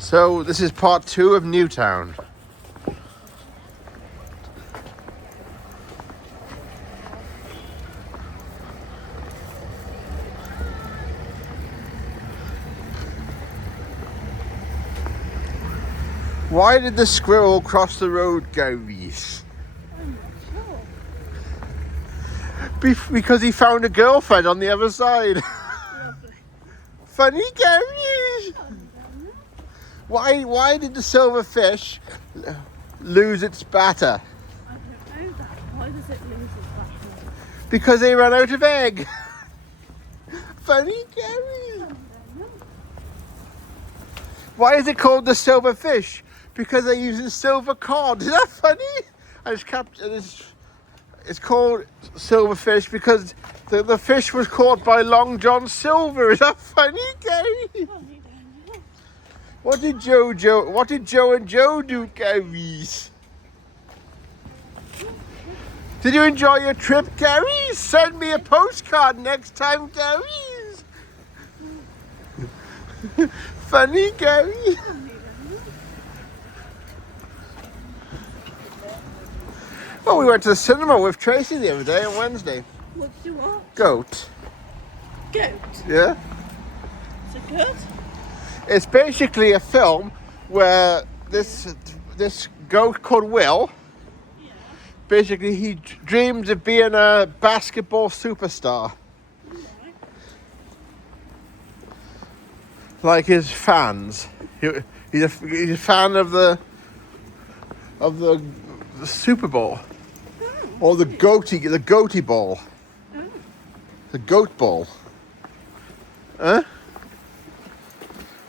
So this is part 2 of Newtown. Why did the squirrel cross the road, Gary's? I'm not sure. Because he found a girlfriend on the other side. Lovely. Funny, Gary's. Why did the silver fish lose its batter? I don't know that. Why does it lose its batter? Because they ran out of egg. Funny, Gary. Why is it called the silver fish? Because they're using silver cod. Is that funny? It's called silver fish because the fish was caught by Long John Silver. Is that funny, Gary? What did Joe and Joe do, Gary? Did you enjoy your trip, Gary? Send me a postcard next time, Gary. Funny, Gary. Oh, we went to the cinema with Tracy the other day on Wednesday. What did you watch? Goat. Goat. Yeah? Is it good? It's basically a film where this goat called Will, Yeah. basically he dreams of being a basketball superstar. Right. Like his fans. He's a fan of the Super Bowl. Or the goatee ball. Oh. The goat ball. Huh?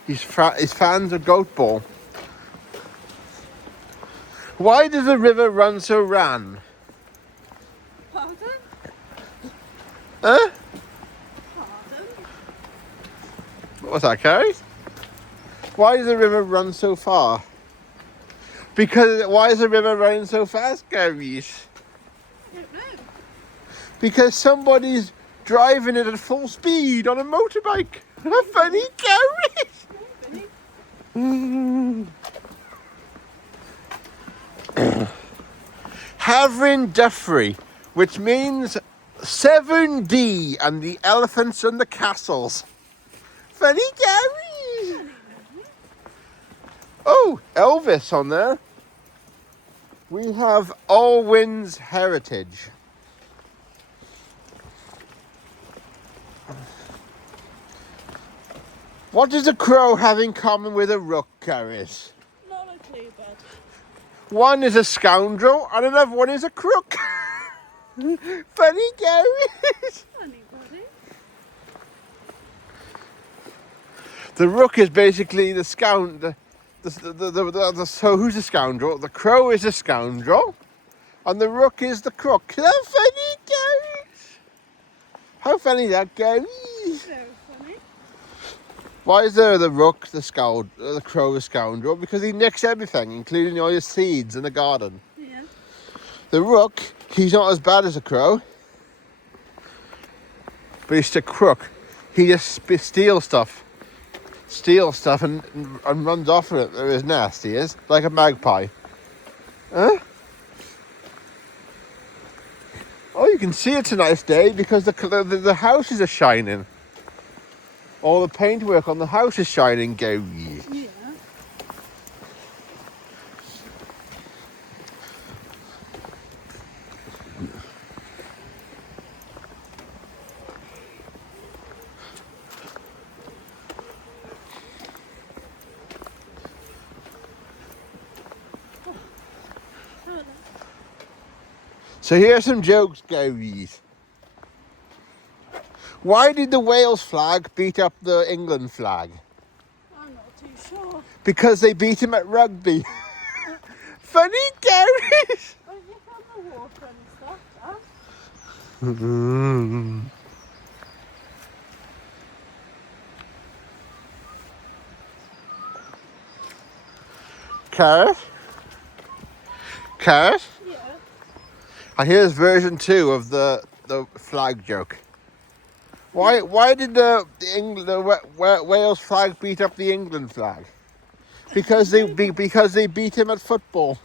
He's fans of goat ball. Why does the river run so ran? Pardon? Huh? Pardon? What's that, Carrie? Why does the river run so far? Why is the river running so fast, Carrie? I don't know. Because somebody's driving it at full speed on a motorbike. Funny, Carrie. Havrin Duffrey, which means 7D and the elephants and the castles. Funny, Gary. Oh, Elvis on there. We have All Winds Heritage. What does a crow have in common with a rook, Caris? Not a clue, bud. One is a scoundrel and another one is a crook. Funny, Gary. Funny, buddy. The rook is basically the scoundrel. So who's the scoundrel? The crow is a scoundrel, and the rook is the crook. How funny, Gary? How funny that, Gary? Very funny. Why is the rook the crow a scoundrel? Because he nicks everything, including all your seeds in the garden. Yeah. The rook, he's not as bad as a crow, but he's a crook. He just steals stuff and runs off with it to his nest. He is like a magpie. Huh? Oh, you can see it's a nice day because the houses are shining. All the paintwork on the house is shining, Gary. Yeah. So here's some jokes, Gary. Why did the Wales flag beat up the England flag? I'm not too sure. Because they beat him at rugby. Funny, Gary. Oh, you found the water and stuff, huh? Carrot? Carrot? Yeah. And here's version 2 of the flag joke. Why did the Wales flag beat up the England flag? because they beat him at football.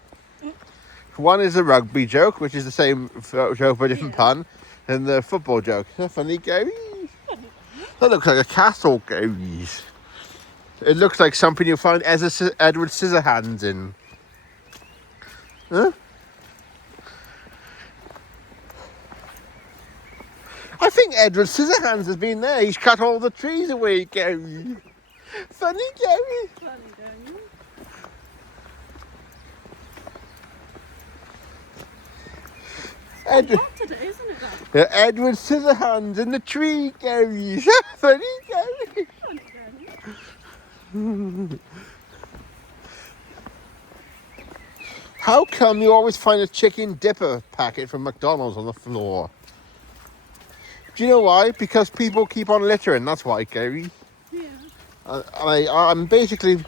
One is a rugby joke, which is the same joke but a different pun, and the football joke. Isn't that funny, Gary? That looks like a castle, Gary. It looks like something you'll find Edward Scissorhands in. Huh? I think Edward Scissorhands has been there. He's cut all the trees away, Gary. Funny, Gary. Funny, Daniel. Today, isn't it, Dad? Edward Scissorhands in the tree, Gary. Funny, Gary. Funny, Daniel. How come you always find a chicken dipper packet from McDonald's on the floor? Do you know why? Because people keep on littering, that's why, Gary. Yeah. I'm basically...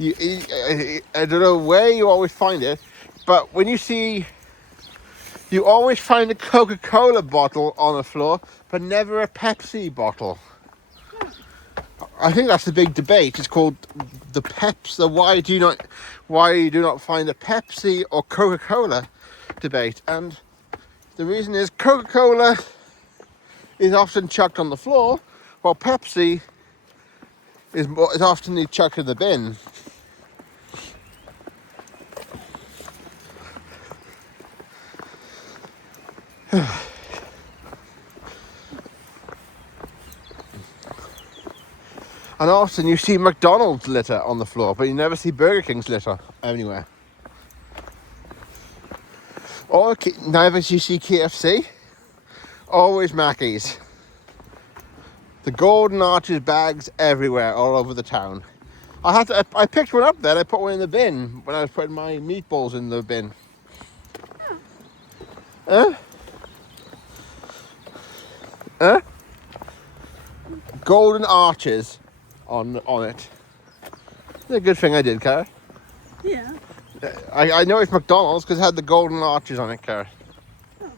I don't know where you always find it, but when you see... You always find a Coca-Cola bottle on the floor, but never a Pepsi bottle. I think that's the big debate. It's called the Peps. Why do you not find a Pepsi or Coca-Cola debate? And the reason is Coca-Cola is often chucked on the floor, while Pepsi is often chucked in the bin. And often you see McDonald's litter on the floor, but you never see Burger King's litter anywhere. Or never you see KFC, always Mackey's. The Golden Arches bags everywhere, all over the town. I picked one up then, I put one in the bin when I was putting my meatballs in the bin. Huh? Huh? Golden Arches on it. It's a good thing I did, Cara. Yeah. I know it's McDonald's because it had the golden arches on it, Cara. Oh.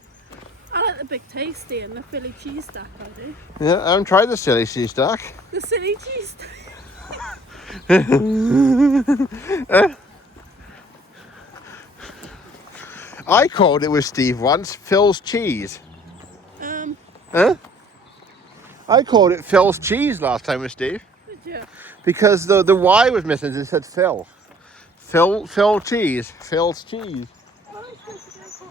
I like the big tasty and the Philly cheese stack, I do. Yeah, I haven't tried the silly cheese stack. The silly cheese stack. I called it with Steve once Phil's cheese. Huh? I called it Phil's cheese last time with Steve. Did you? Because the Y was missing, it said Phil. Phil cheese. Phil's cheese. Well, I'm supposed to go across the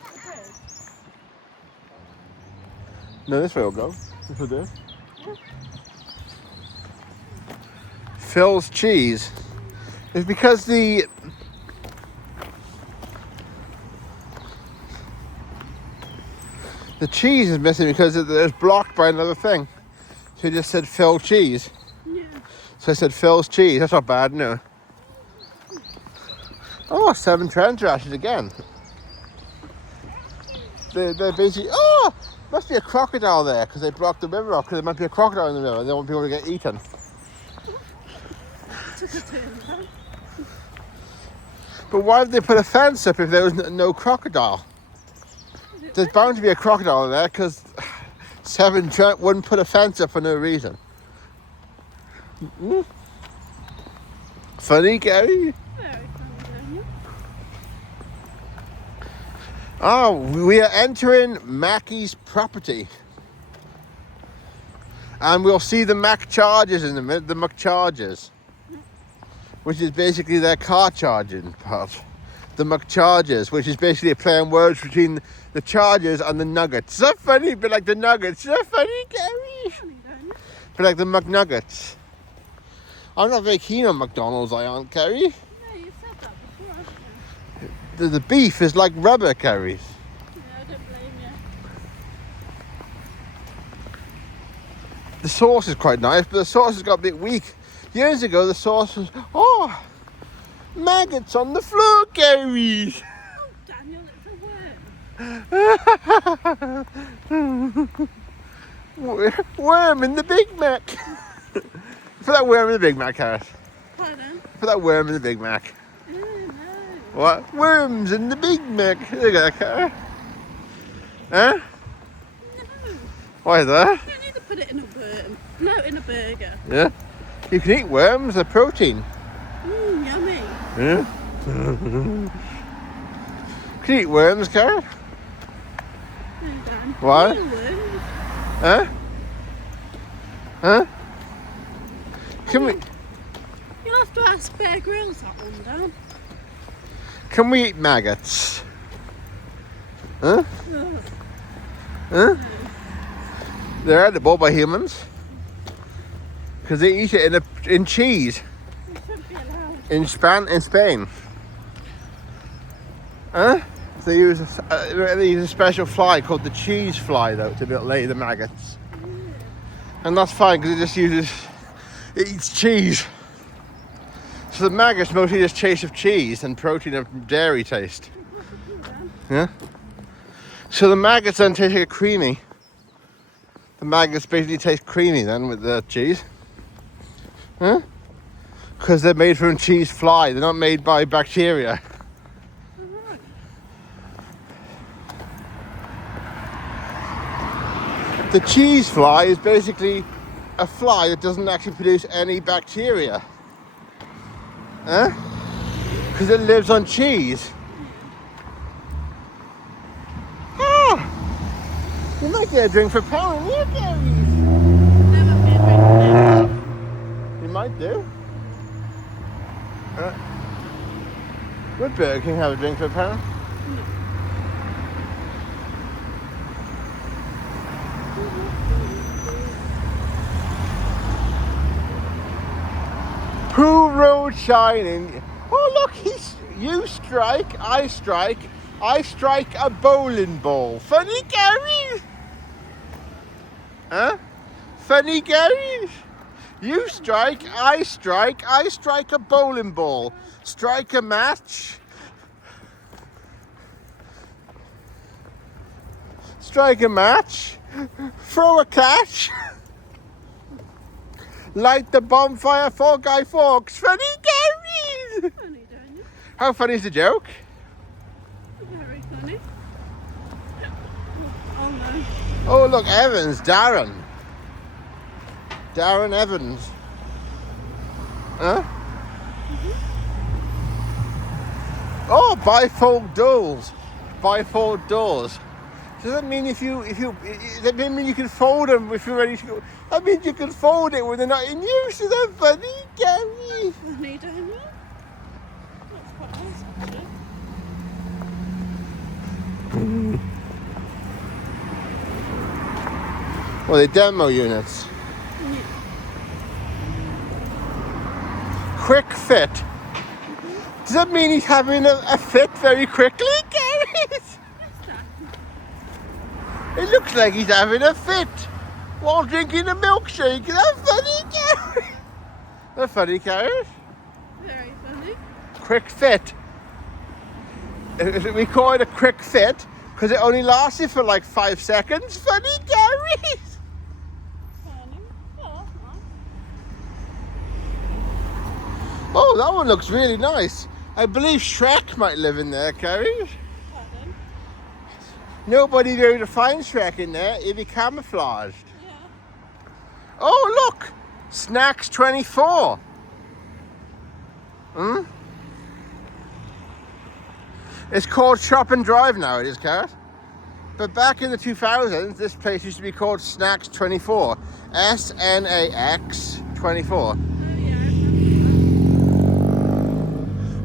bridge. No, this way will go. This will do. Yeah. Phil's cheese. It's because the cheese is missing because it's blocked by another thing. So it just said Phil cheese. Yeah. So I said Phil's cheese. That's not bad, no. Oh, 7 treasure ashes again. They're basically... Oh! Must be a crocodile there because they blocked the river off because there might be a crocodile in the river. They don't want people to get eaten. Took a turn around. But why did they put a fence up if there was no crocodile? There's bound to be a crocodile in there because 7 Trent wouldn't put a fence up for no reason. Mm-hmm. Funny, Gary? Very funny, Daniel. Oh, we are entering Mackey's property. And we'll see the McChargers in a minute, the McChargers. Which is basically their car charging part. The McChargers, which is basically a play on words between the Chargers and the Nuggets. Is that funny? But like the Nuggets. Is that funny, Gary? Funny, Daniel. But like the McNuggets. I'm not very keen on McDonald's, I aren't, Gary. Yeah, you've said that before, haven't you? The beef is like rubber, Gary. Yeah, I don't blame you. The sauce is quite nice, but the sauce has got a bit weak. Years ago, the sauce was, oh, maggots on the floor, Gary. Oh, Daniel, it's a worm. Worm in the Big Mac. Put that worm in the Big Mac, Harris. Pardon? Put that worm in the Big Mac. Oh, no. What? Worms in the Big Mac. Look at that, Harris. Huh? No. Why is that? You don't need to put it in a worm. No, in a burger. Yeah. You can eat worms, they're protein. Yummy. Yeah? Can you eat worms, Karen? Why? Huh? Huh? Can we... You'll have to ask Bear Grylls that one down. Can we eat maggots? Huh? No. Huh? They're edible by humans. Because they eat it in cheese. You shouldn't be allowed. In Spain. Huh? They use a special fly called the cheese fly though to lay the maggots. And that's fine because it eats cheese. So the maggots mostly just taste of cheese and protein of dairy taste. Yeah? So the maggots then taste like creamy. The maggots basically taste creamy then with the cheese. Huh? Because they're made from cheese fly, they're not made by bacteria. The cheese fly is basically a fly that doesn't actually produce any bacteria. Huh? Because it lives on cheese. Ah! You might get a drink for £1. You Never been drinking. You might do. Would Burger King have a drink for £1? Who road shining? Oh look, you strike, I strike a bowling ball. Funny Gary? Huh? Funny Gary? You strike, I strike a bowling ball. Strike a match. Strike a match. Throw a catch. Light the bonfire for Guy Fawkes. Funny Gary! Funny, don't you? How funny is the joke? Very funny. Oh no. Oh look, Evans, Darren Evans. Huh? Oh, bifold doors. Bifold doors. Does that mean does that mean you can fold them if you're ready to go? That means you can fold it when they're not in use. Is that funny, Gary? Funny, don't you? That's quite nice, actually. Well, they're demo units. Quick fit. Does that mean he's having a fit very quickly, Gary? It looks like he's having a fit while drinking a milkshake. Is that funny, Gary? That's funny, Gary. Very funny. Quick fit. We call it a quick fit because it only lasted for like 5 seconds. Funny, Gary. Funny. Oh, that's nice. Oh, that one looks really nice. I believe Shrek might live in there, Gary. Pardon? Nobody be able to find Shrek in there. He'd be camouflaged. Yeah. Oh, look! Snacks 24. Hmm? It's called Shop and Drive now, it is, Carrot. But back in the 2000s, this place used to be called Snacks 24. SNAX 24. Oh, yeah.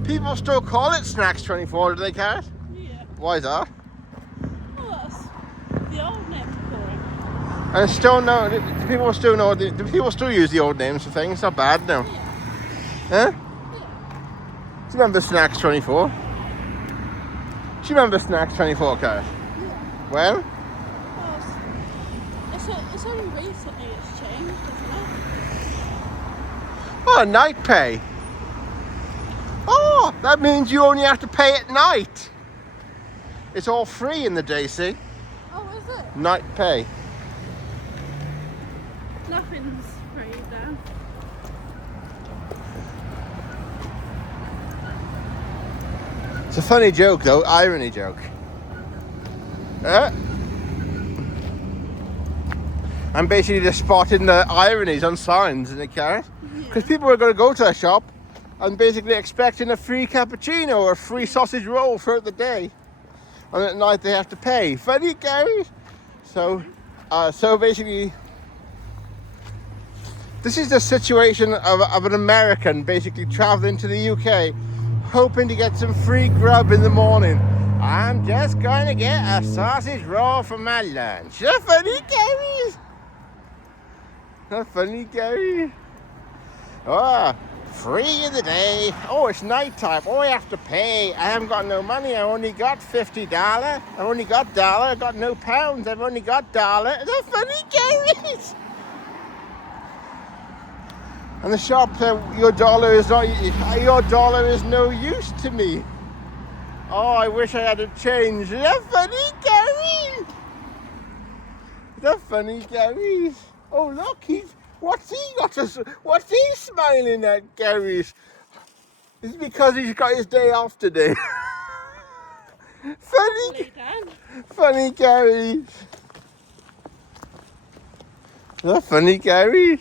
People still call it Snacks 24, do they, Carrot? Yeah. Why is that? Well, that's the old name for it. And still know, do people still know, do people still use the old names for things? It's not bad now. Yeah. Huh? Do you remember Snacks 24? Do you remember Snacks 24, Carrot? Yeah. When? Well, it's only recently it's changed, isn't it? Oh, night pay. Oh, that means you only have to pay at night. It's all free in the day, see? Oh, is it? Night pay. Nothing's free then. It's a funny joke, though. Irony joke. I'm basically just spotting the ironies on signs in the car. Because people are going to go to a shop and basically expecting a free cappuccino or a free sausage roll throughout the day. And at night they have to pay. Funny, Gary? So basically, this is the situation of an American basically traveling to the UK, hoping to get some free grub in the morning. I'm just going to get a sausage roll for my lunch. The funny, Gary? The funny, Gary? Oh, free in the day. Oh, it's night time. Oh, I have to pay. I haven't got no money. I only got $50. I only got $1. I got no pounds. I've only got $1. The funny, Gary? And the shop said, your dollar is no use to me. Oh, I wish I had a change. The funny, Gary? The funny, Gary? Oh, look, what's he smiling at, Gary? Is it because he's got his day off today? Funny, Gary. The funny, Gary.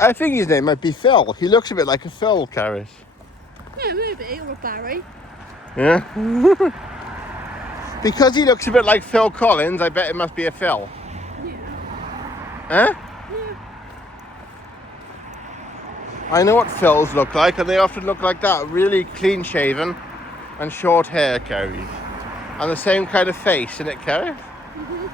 I think his name might be Phil. He looks a bit like a Phil, Carrot. Yeah, maybe, or Barry. Yeah? Because he looks a bit like Phil Collins, I bet it must be a Phil. Yeah. Huh? Yeah. I know what Phils look like, and they often look like that. Really clean shaven and short hair, Carrie. And the same kind of face, isn't it, Carrie? Mm-hmm.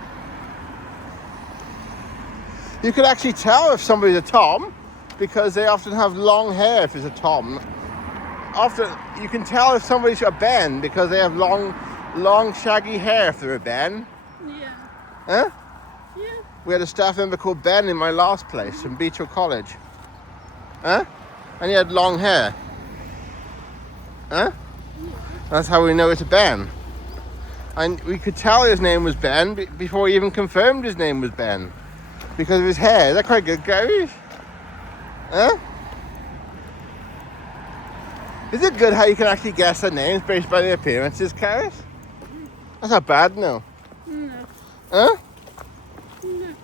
You can actually tell if somebody's a Tom, because they often have long hair if it's a Tom. Often you can tell if somebody's a Ben because they have long shaggy hair if they're a Ben. Yeah. Huh? Yeah. We had a staff member called Ben in my last place in Beach Hill College. Huh? And he had long hair. Huh? Yeah. That's how we know it's a Ben. And we could tell his name was Ben before he even confirmed his name was Ben. Because of his hair. Is that quite good, Gary? Huh? Is it good how you can actually guess their names based by their appearances, Carrot? That's not bad, no. No. Huh? No.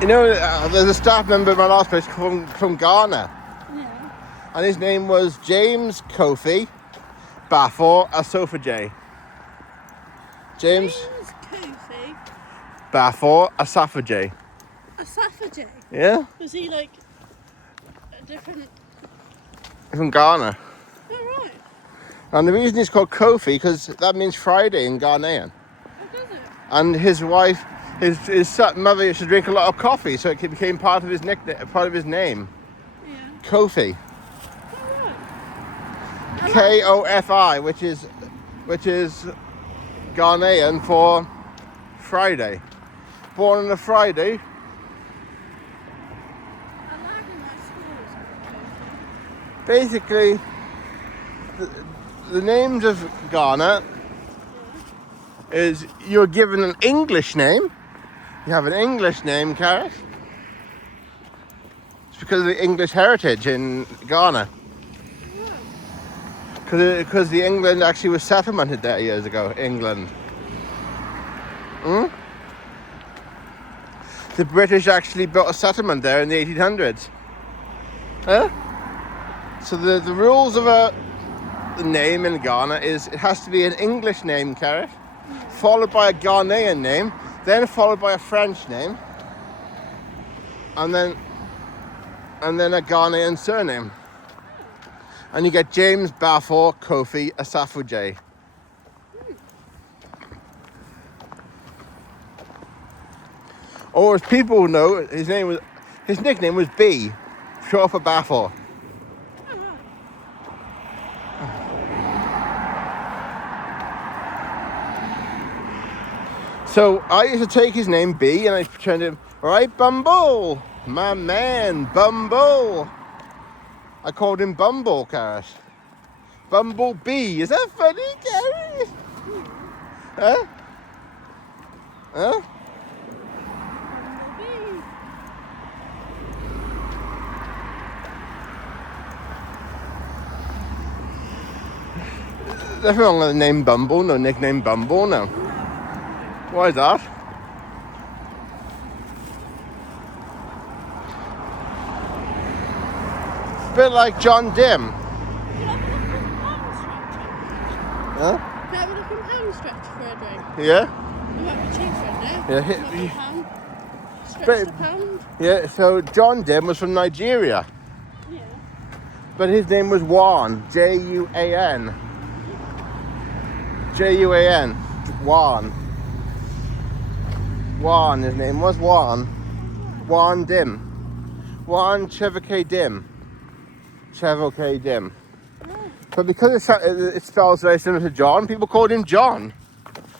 You know, there's a staff member in my last place from Ghana. Yeah. And his name was James Kofi Bafor Asophaje. James Kofi. Bafor Asophaje. A Safaje. Yeah? Was he like a different... From Ghana. Oh, right. And the reason he's called Kofi, because that means Friday in Ghanaian. Oh, does it? And his wife, his mother used to drink a lot of coffee, so it became part of his nickname, part of his name. Yeah. Kofi. Oh, right. Kofi, which is Ghanaian for Friday. Born on a Friday. I like my schools. Basically, the names of Ghana is you're given an English name. You have an English name, Carrot. It's because of the English heritage in Ghana. Because the England actually was settlemented there years ago, England. The British actually built a settlement there in the 1800s. Huh? So the rules of a name in Ghana is it has to be an English name, Carrot, followed by a Ghanaian name, then followed by a French name, and then a Ghanaian surname. And you get James Bafor Kofi Asafuje. Or as people know, his nickname was B, short for Bafor. So I used to take his name B and I pretend him, right, Bumble, my man, Bumble. I called him Bumble, Carrot. Bumblebee. Is that funny, Carrot? Huh? Huh? Nothing wrong with the name Bumble, no nickname Bumble, no. Why is that? Bit like John Dim. Huh? Can I have a look at pound stretch for a drink? Yeah? It might be cheaper, isn't it? Yeah. Pound. Stretch But- the pound. Yeah, so John Dim was from Nigeria. Yeah. But his name was Juan. Juan. Juan. Juan. Juan, his name was Juan. Juan Dim. Juan Chevrolet Dim. Chevrolet Dim. But because it spells very similar to John, people called him John.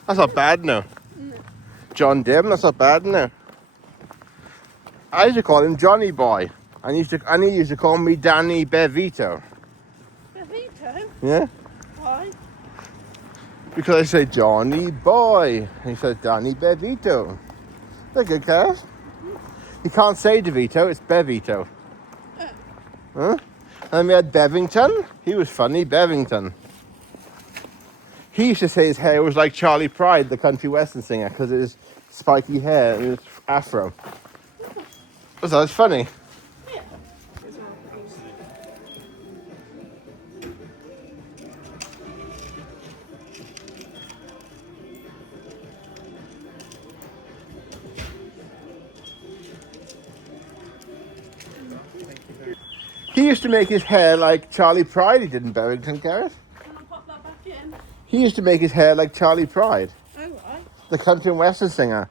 That's not bad, no. John Dim, that's not bad, no. I used to call him Johnny Boy. And he used to call me Danny Bevito. Bevito? Yeah? Why? Because I say Johnny Boy. And he says Danny Bevito. They're good cars. You can't say DeVito, it's Bevito. Huh? And then we had Bevington. He was funny, Bevington. He used to say his hair was like Charlie Pride, the country western singer, because it was spiky hair and it was afro. So that's funny. Yeah. He used to make his hair like Charlie Pride, he did in Bevington, Gareth. Can I pop that back in? He used to make his hair like Charlie Pride, Oh, right. the country and western singer.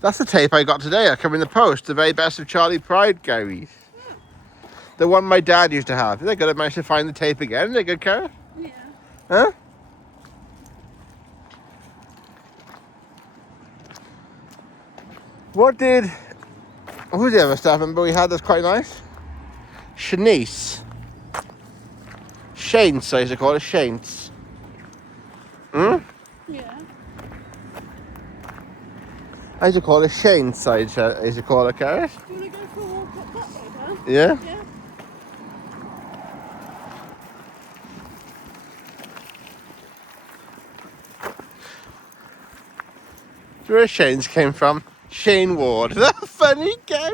That's the tape I got today. I come in the post. The very best of Charlie Pride, Gary's. The one my dad used to have. They're good. I managed to find the tape again. They're good, Cara? Yeah. Huh? What did... Who's the other staff member we had that's quite nice? Shanice. Shanes, I used to call it. Shanes. Yeah. I used to call it Shane side. I used to call it, Cara. Do you want to go for a walk up that way, Dan? Yeah? Yeah. Do you know where Shane's came from? Shane Ward. The funny Gary.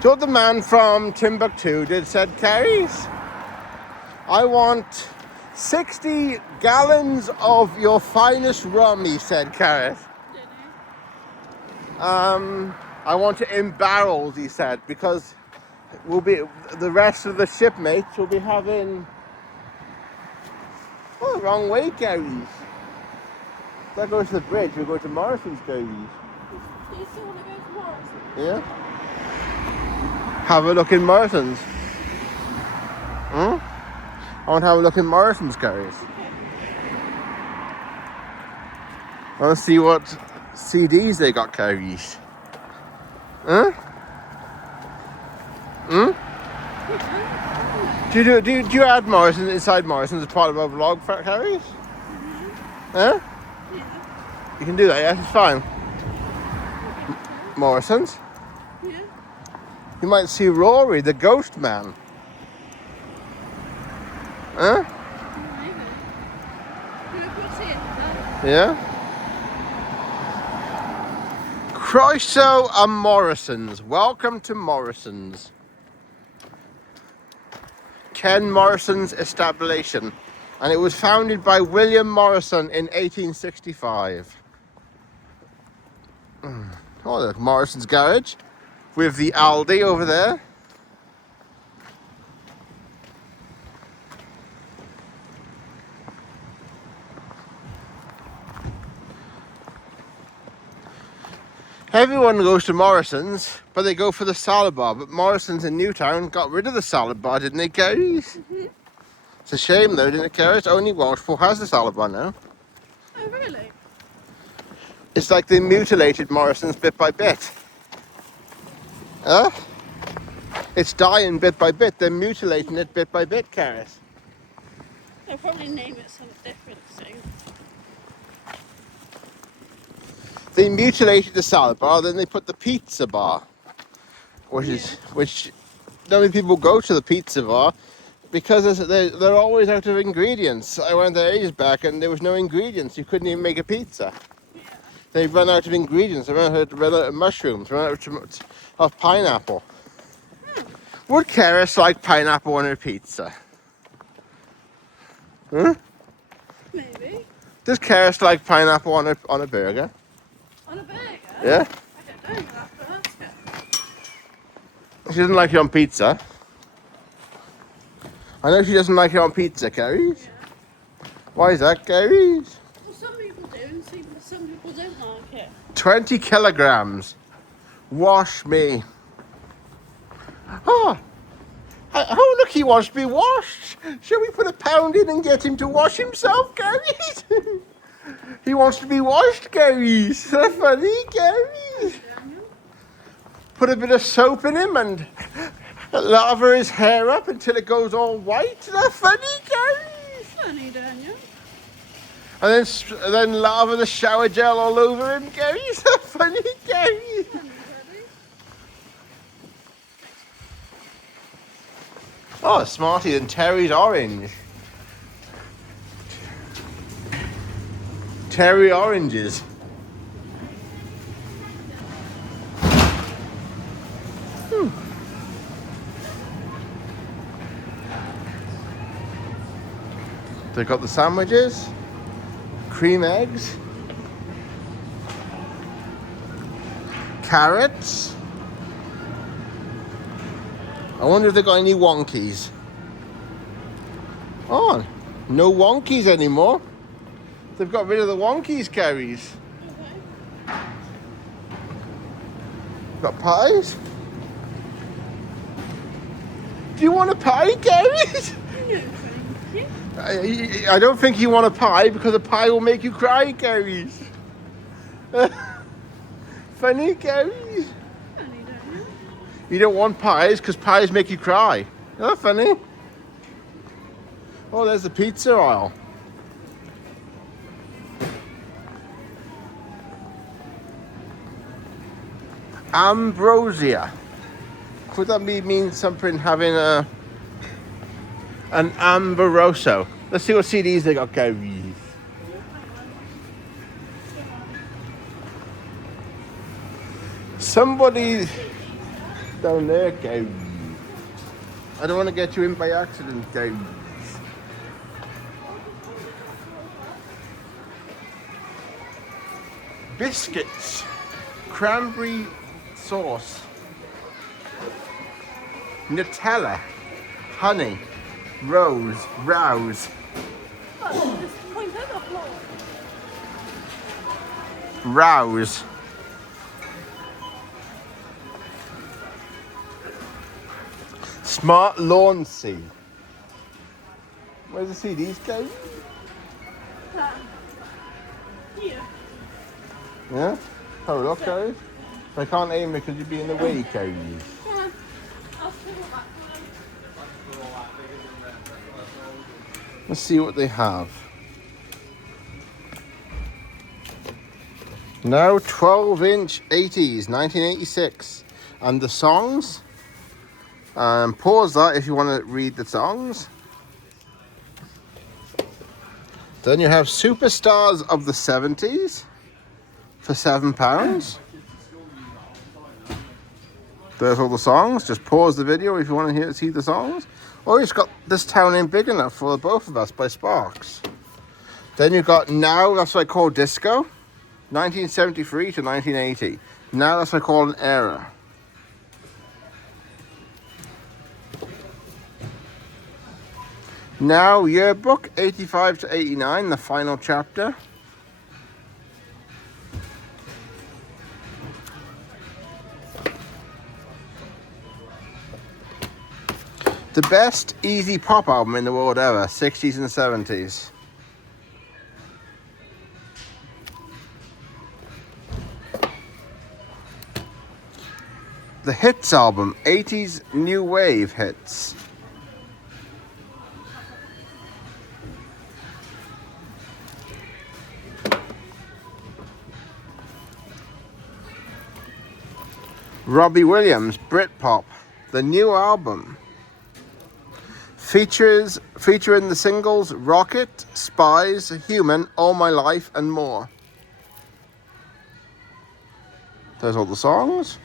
Do you know what the man from Timbuktu did said, Carries? I want 60 gallons of your finest rum, he said, Carries. Did he? I want it in barrels, he said, because the rest of the shipmates will be having... Oh, wrong way, Gary's. That goes to the bridge, we'll go to Morrison's, Gary's. Do you still want to go to Morrison? Yeah? Have a look in Morrison's. I want to have a look in Morrison's, Gary's. I want to see what CDs they got, Gary's. Huh? Do you add Morrison inside Morrison's as part of a vlog, Carries? Huh? Yeah. You can do that, yes, it's fine. Morrison's? Yeah. You might see Rory, the ghost man. Huh? Maybe. Can I put it in? Yeah? Croeso and Morrison's. Welcome to Morrison's. Ken Morrison's establishment. And it was founded by William Morrison in 1865. Oh, look, Morrison's garage. With the Aldi over there. Everyone goes to Morrison's, but they go for the salad bar. But Morrison's in Newtown got rid of the salad bar, didn't they, Gary's? It's a shame, though, didn't it, Gary's? Only Welshpool has the salad bar now. Oh, really? It's like they mutilated Morrison's bit by bit. Huh? It's dying bit by bit. They're mutilating it bit by bit, Gary's. They'll probably name it something different soon. They mutilated the salad bar, then they put the pizza bar, which not many people go to the pizza bar because they're always out of ingredients. I went there ages back and there was no ingredients. You couldn't even make a pizza. They've run out of ingredients. They run out of mushrooms. Run out of pineapple. Would Karis like pineapple on her pizza? Huh? Maybe. Does Karis like pineapple on a burger? On a burger? Yeah. I don't know that, but that's good. She doesn't like it on pizza. I know she doesn't like it on pizza, Karis. Yeah. Why is that, Karis? Well, some people do, and some people don't like it. 20 kilograms. Wash me. Oh, look, he wants to be washed. Shall we put £1 in and get him to wash himself, Karis? He wants to be washed, Karis. So funny, Karis. Put a bit of soap in him and lather his hair up until it goes all white. That's funny, Karis. Funny, Daniel. And then lather the shower gel all over him, Karis. That's funny, Karis. Oh, smarty than Terry's orange. Terry oranges. They've got the sandwiches, cream eggs, carrots. I wonder if they've got any wonkies. Oh, no wonkies anymore. They've got rid of the wonkies, Karis. Okay. Got pies? Do you want a pie, Karis? No, thank you. I don't think you want a pie because a pie will make you cry, Karis. Funny, Karis. Funny, Daniel. You don't want pies because pies make you cry. Oh, funny. Oh, there's the pizza aisle. Ambrosia. Could that mean something having an Amberoso? Let's see what CDs they got, Gary. Somebody down there, Gary. I don't want to get you in by accident, Gary. Biscuits. Cranberry sauce. Nutella. Honey. Rouse. Oh, just point at the floor. Rouse. Smart lawn seed. Where's the CDs go? Here. Yeah? Oh, look, Cody. I can't aim it because you'd be in the way, Cody. Yeah. I'll pull it back. Let's see what they have. Now 12-inch 80s, 1986. And the songs. Pause that if you want to read the songs. Then you have Superstars of the 70s for £7. There's all the songs. Just pause the video if you want to see the songs. Or you've got This Town Ain't Big Enough for the Both of Us by Sparks. Then you've got Now That's What I Call Disco, 1973 to 1980. Now That's What I Call an Era. Now Yearbook, 85 to 89, the final chapter. The best easy pop album in the world ever, 60s and 70s. The hits album, 80s new wave hits. Robbie Williams, Britpop, the new album. Featuring the singles Rocket, Spies, Human, All My Life and more. There's all the songs.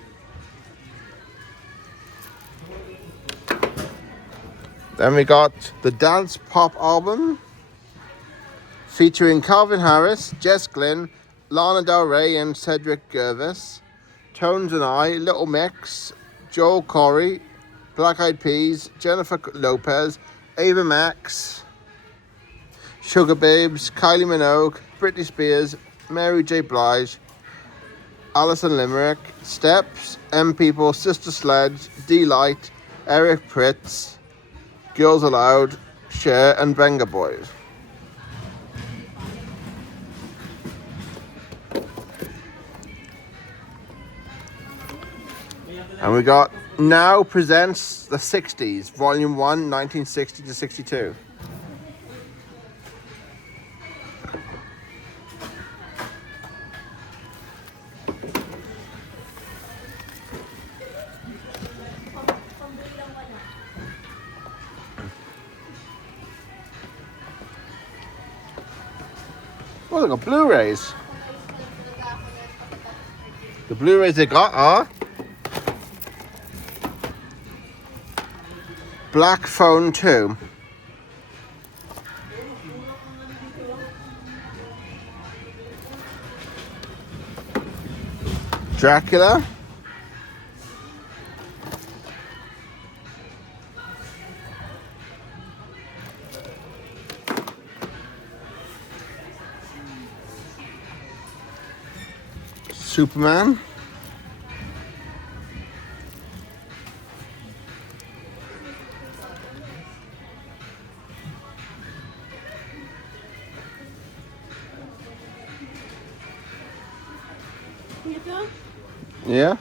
Then we got the Dance Pop album featuring Calvin Harris, Jess Glynn, Lana Del Rey and Cedric Gervais, Tones and I, Little Mix, Joel Corey, Black Eyed Peas, Jennifer Lopez, Ava Max, Sugar Babes, Kylie Minogue, Britney Spears, Mary J. Blige, Alison Limerick, Steps, M People, Sister Sledge, D-Light, Eric Pritz, Girls Aloud, Cher and Venga Boys. And we got Now Presents the 60s, Volume 1, 1960 to 62. Oh, they got Blu-rays. The Blu-rays they got are Black Phone 2. Dracula. Superman. You done? Yeah.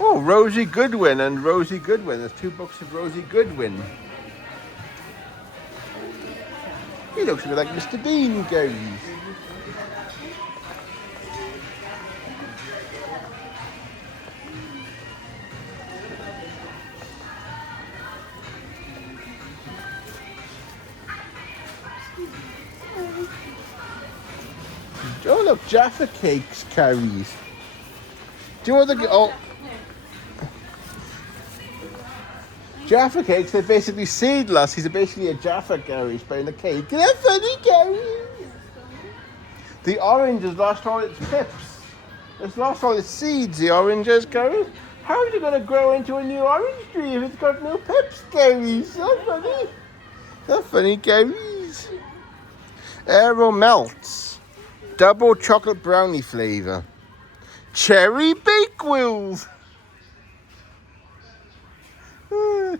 Oh, Rosie Goodwin and Rosie Goodwin. There's 2 books of Rosie Goodwin. He looks a bit like Mr. Bean goes. Oh look, Jaffa Cakes carries. Do you want the Jaffa Cakes? They're basically seedless. He's basically a Jaffa Gary spraying a cake. Isn't that funny, Gary? The orange has lost all its pips. It's lost all its seeds. The orange has, Gary. How is it going to grow into a new orange tree if it's got no pips, Gary? So funny. So funny, Gary's. Aero Melts. Double chocolate brownie flavour. Cherry Bakewells.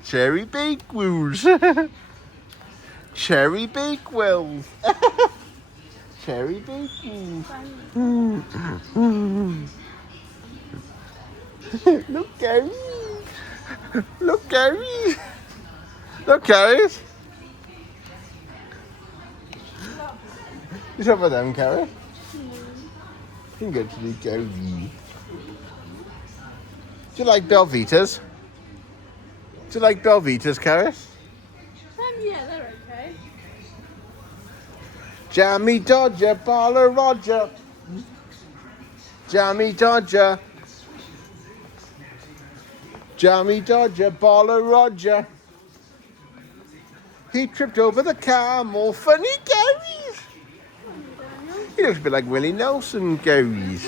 Cherry Bakewells. Cherry Bakewells. Cherry Bakewells. Look, Gary. Look, Gary. Look, Gary. You talk about them, Carrie? You can go to the Gary. Do you like Belvitas? Do you like Belvitas, Carrie? Yeah, they're okay. Jammy Dodger, Baller Roger. Jammy Dodger. Jammy Dodger, Baller Roger. He tripped over the camel. Funny Gary's. He looks a bit like Willie Nelson Gary's.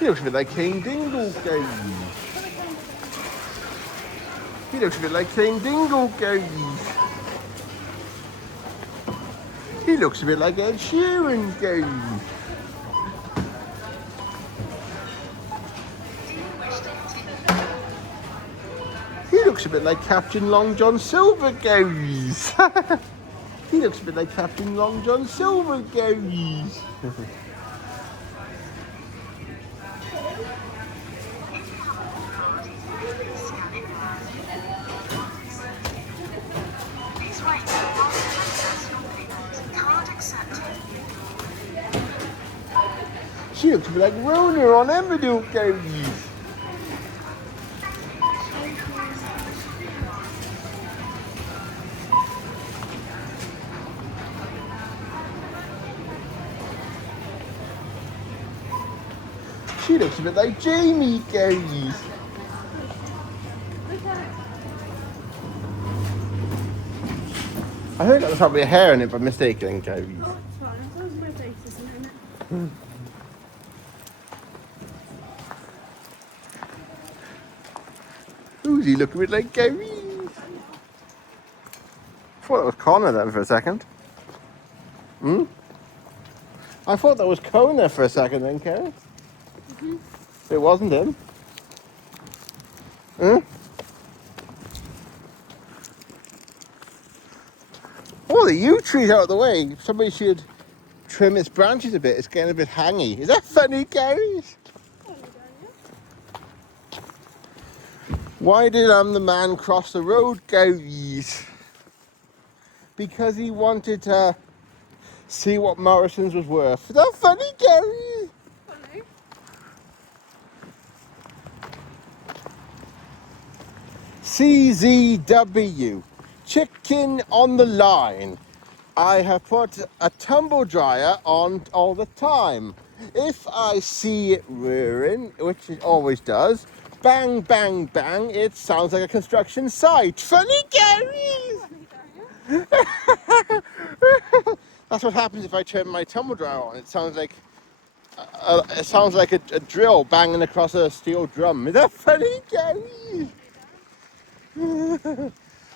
He looks a bit like King Dingle Gary's. He looks a bit like King Dingle Gary's. He looks a bit like Ed Sheeran Gary's. He looks a bit like Captain Long John Silver Gary's. He looks a bit like Captain Long John Silver Gary's. She looks a bit like Rona on Emmerdale, Gary. She looks a bit like Jamie, Gary. I think that's probably a hair in it by mistake, then, Gary. Oh, it's fine. As long as my face isn't in it. Who's he looking a bit like Gary? I thought that was Connor then for a second. I thought that was Connor for a second then, Gary. It wasn't him. Oh, the yew tree's out of the way. Somebody should trim its branches a bit. It's getting a bit hangy. Is that funny, Gary? Why did the man cross the road, Gary? Because he wanted to see what Morrison's was worth. Is that funny, Gary? Funny. CZW. Chicken on the line. I have put a tumble dryer on all the time. If I see it rearing, which it always does, bang, bang, bang, it sounds like a construction site. Funny, Gary! That's what happens if I turn my tumble dryer on. It sounds like a drill banging across a steel drum. Is that funny, Gary?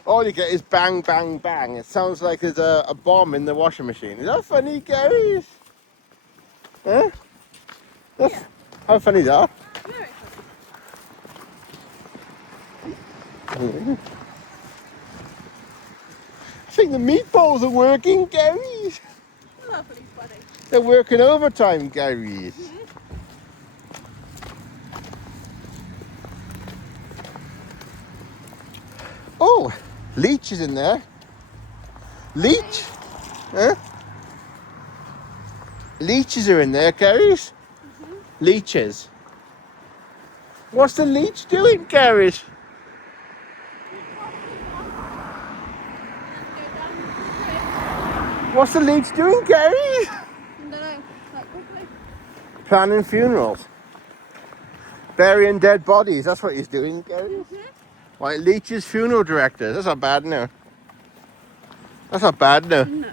All you get is bang, bang, bang. It sounds like there's a bomb in the washing machine. Is that funny, Gary? Huh? Yeah. How funny is that? Very I think the meatballs are working, Gary. funny. Lovely, buddy. They're working overtime, Gary. Oh, Leech is in there. Leech? Huh? Leeches are in there, Garys. Leeches. What's the leech doing, Garys? What's the leech doing, Gary? I don't know. Like quickly. Planning funerals. Burying dead bodies. That's what he's doing, Gary. Right, Leech's funeral director. That's not bad, no. That's not bad, no. No.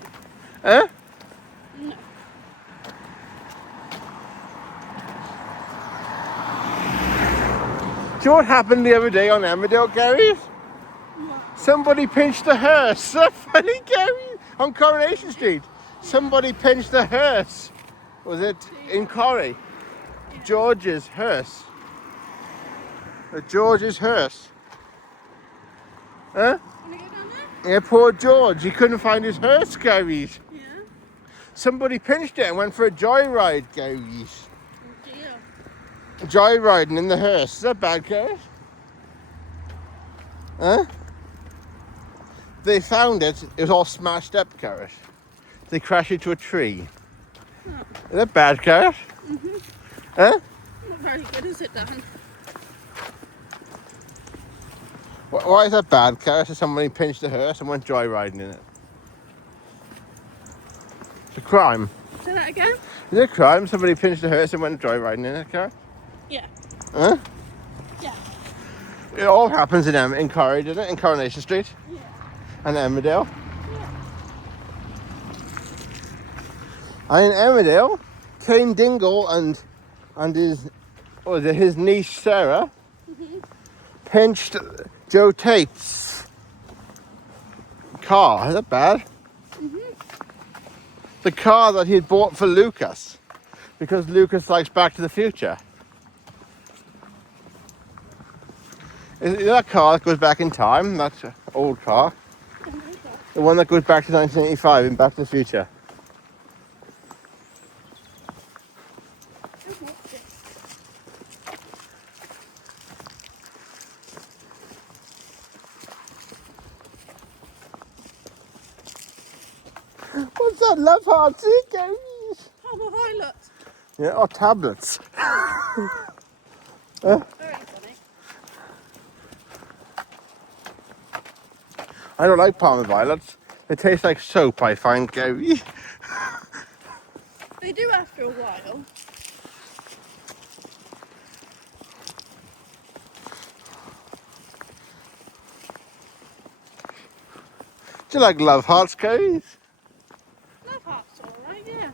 Huh? No. Do you know what happened the other day on Emmerdale, Gary? What? Somebody pinched a hearse. So funny, Gary. On Coronation Street. Somebody pinched a hearse. Was it in Corrie? George's hearse. George's hearse. Huh? Wanna go down there? Yeah, poor George. He couldn't find his hearse, Gary. Yeah. Somebody pinched it and went for a joyride, Gary. Oh dear. Joyriding in the hearse. Is that bad, Gary? Huh? They found it. It was all smashed up, Gareth. They crashed into a tree. Oh. Is that bad, Gareth? Huh? Not very good, is it, Dan? Why is that bad, Gareth? If somebody pinched a hearse and went joyriding in it. It's a crime. Say that again? Is it a crime? Somebody pinched a hearse and went joyriding in it, Gareth? Yeah. Huh? Yeah. It all happens in Corrie, doesn't it? In Coronation Street Yeah. and Emmerdale. Yeah. And in Emmerdale, Kane Dingle and his niece Sarah pinched Joe Tate's car. Is that bad? The car that he had bought for Lucas, because Lucas likes Back to the Future. Is it that car that goes back in time? That's an old car. The one that goes back to 1985 in Back to the Future. What's that love heart, Gary? How have I looked? Yeah, or tablets. Very funny. I don't like Parma violets. They taste like soap, I find, Gary. They do after a while. Do you like love hearts, Gary? Love hearts, alright, yeah.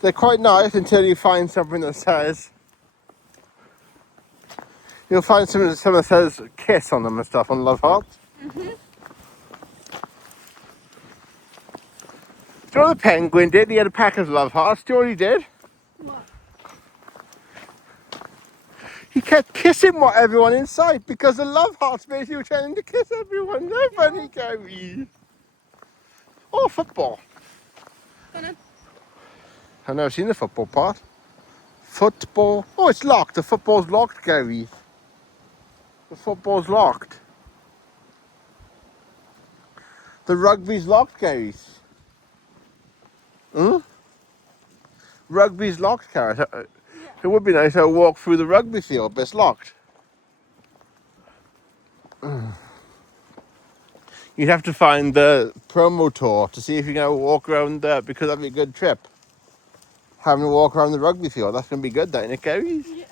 They're quite nice until you find something that says... You'll find something that says kiss on them and stuff on love hearts. Mhm. Do you know what the penguin did? He had a pack of love hearts. Do you know what he did? What? He kept kissing everyone in sight because the love hearts basically were telling him to kiss everyone. No funny, Gary. Oh, football. Gonna... I've never seen the football part. Football. Oh, it's locked. The football's locked, Gary. The football's locked. The rugby's locked, Gary. Hmm? Rugby's locked, Carrot. It would be nice to walk through the rugby field, but it's locked. You'd have to find the promo tour to see if you're going to walk around there because that'd be a good trip. Having to walk around the rugby field, that's going to be good, don't it, Gary? Yeah.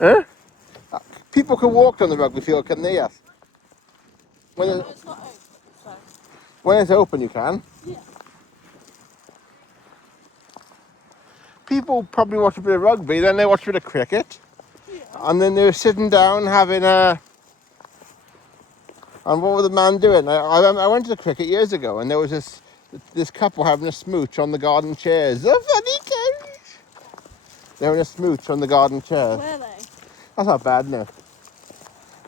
Huh? People can walk on the rugby field, can't they? Yes. When, But it's not open, so... when it's open, you can. Yeah. People probably watch a bit of rugby, then they watch a bit of cricket, Yeah. and then they're sitting down having a... And what was the man doing? I went to the cricket years ago, and there was this couple having a smooch on the garden chairs. The funny kids. They were in a smooch on the garden chairs. Were they? That's not bad, no.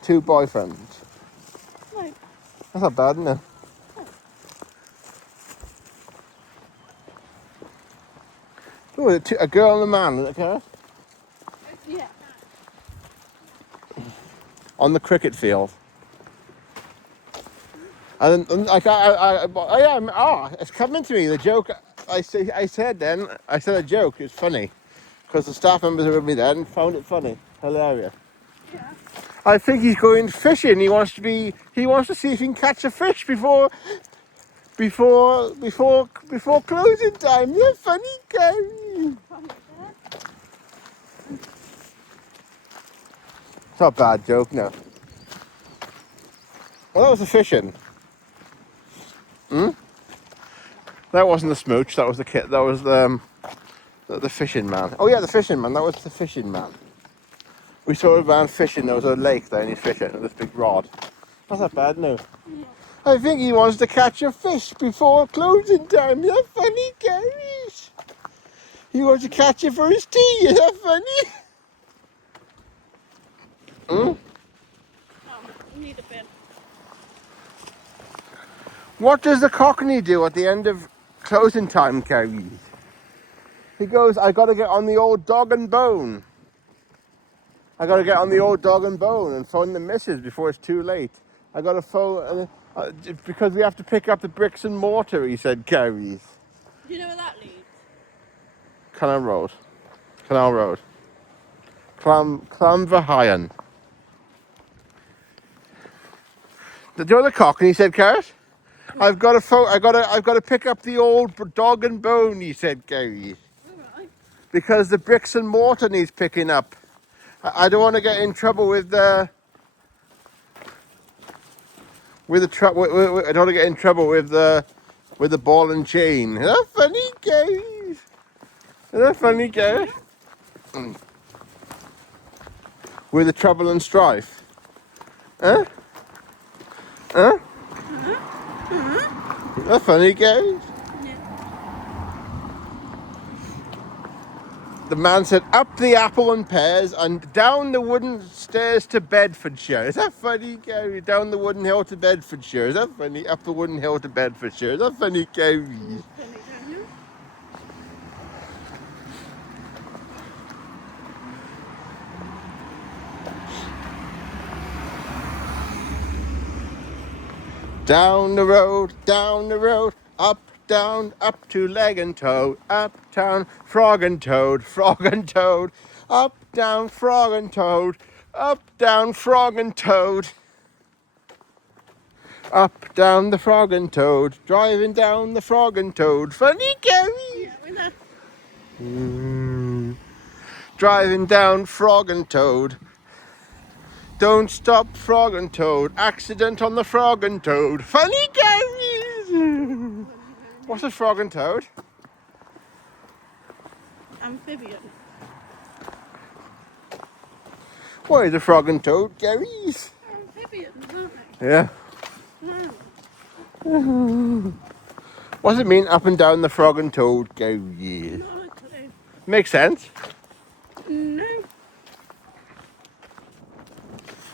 Two boyfriends. No. That's not bad, no. Oh, a girl and a man, okay? Yeah. On the cricket field. And then, like, it's coming to me, the joke, I said a joke, it's funny. Because the staff members were with me then found it funny, hilarious. Yeah. I think he's going fishing, he wants to see if he can catch a fish before closing time. You're funny, Gary. It's not a bad joke, no. Well, that was the fishing. Hmm? That wasn't the smooch. That was the kid. That was the fishing man. Oh yeah, the fishing man. That was the fishing man. We saw a man fishing. There was a lake there, and he's fishing with this big rod. That's not bad, no. Yeah. I think he wants to catch a fish before closing time. You're funny, Gary. He wants to catch it for his tea. You're funny. Hmm? Need a bin. What does the Cockney do at the end of closing time, Gary? He goes, I got to get on the old dog and bone. I got to get on the old dog and bone and phone the missus before it's too late. I got to phone, because we have to pick up the bricks and mortar, he said, Gary. Do you know where that leads? Canal Road. Clamverhyan. Do you know the Cockney said, Carrot? I've got to pick up the old dog and bone, he said, Gary. Alright. Because the bricks and mortar needs picking up. I don't want to get in trouble with the I don't want to get in trouble with the ball and chain. Is that funny, guys? Is that funny, guys? With the trouble and strife. Huh? Huh? Is that funny, guys? The man said, up the apple and pears and down the wooden stairs to Bedfordshire. Is that funny, Gary? Down the wooden hill to Bedfordshire. Is that funny? Up the wooden hill to Bedfordshire. Is that funny, Gary? Down the road, up down, up to leg and toe, up, down, frog and toad, frog and toad, up, down, frog and toad, up, down, frog and toad. Up, down the frog and toad, driving down the frog and toad. Funny Gary! Yeah, we know. Driving down frog and toad. Don't stop frog and toad. Accident on the frog and toad. Funny Gary! What's a frog and toad? Amphibian. What is a frog and toad, Gary? Amphibians, aren't they? Yeah. No, What's it mean up and down the frog and toad, Gary? not a clue. Makes sense. No.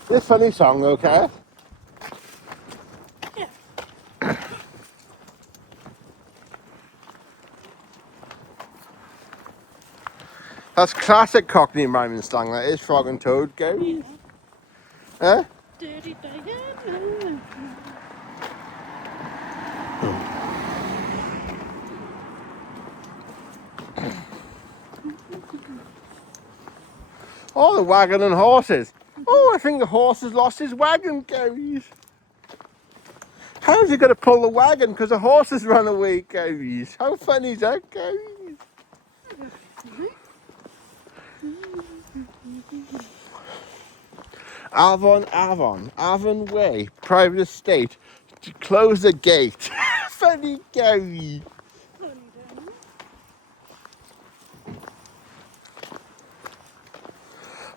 This funny song, okay? Yeah. That's classic Cockney rhyming slang, that is frog and toad, Gary. Yeah. Huh? Dirty Diana. Oh, the wagon and horses. Oh, I think the horse has lost his wagon, Gary. How's he going to pull the wagon? Because the horse has run away, Gary. How funny is that, Gary? Avon Way, private estate. To close the gate. Funny, Gary.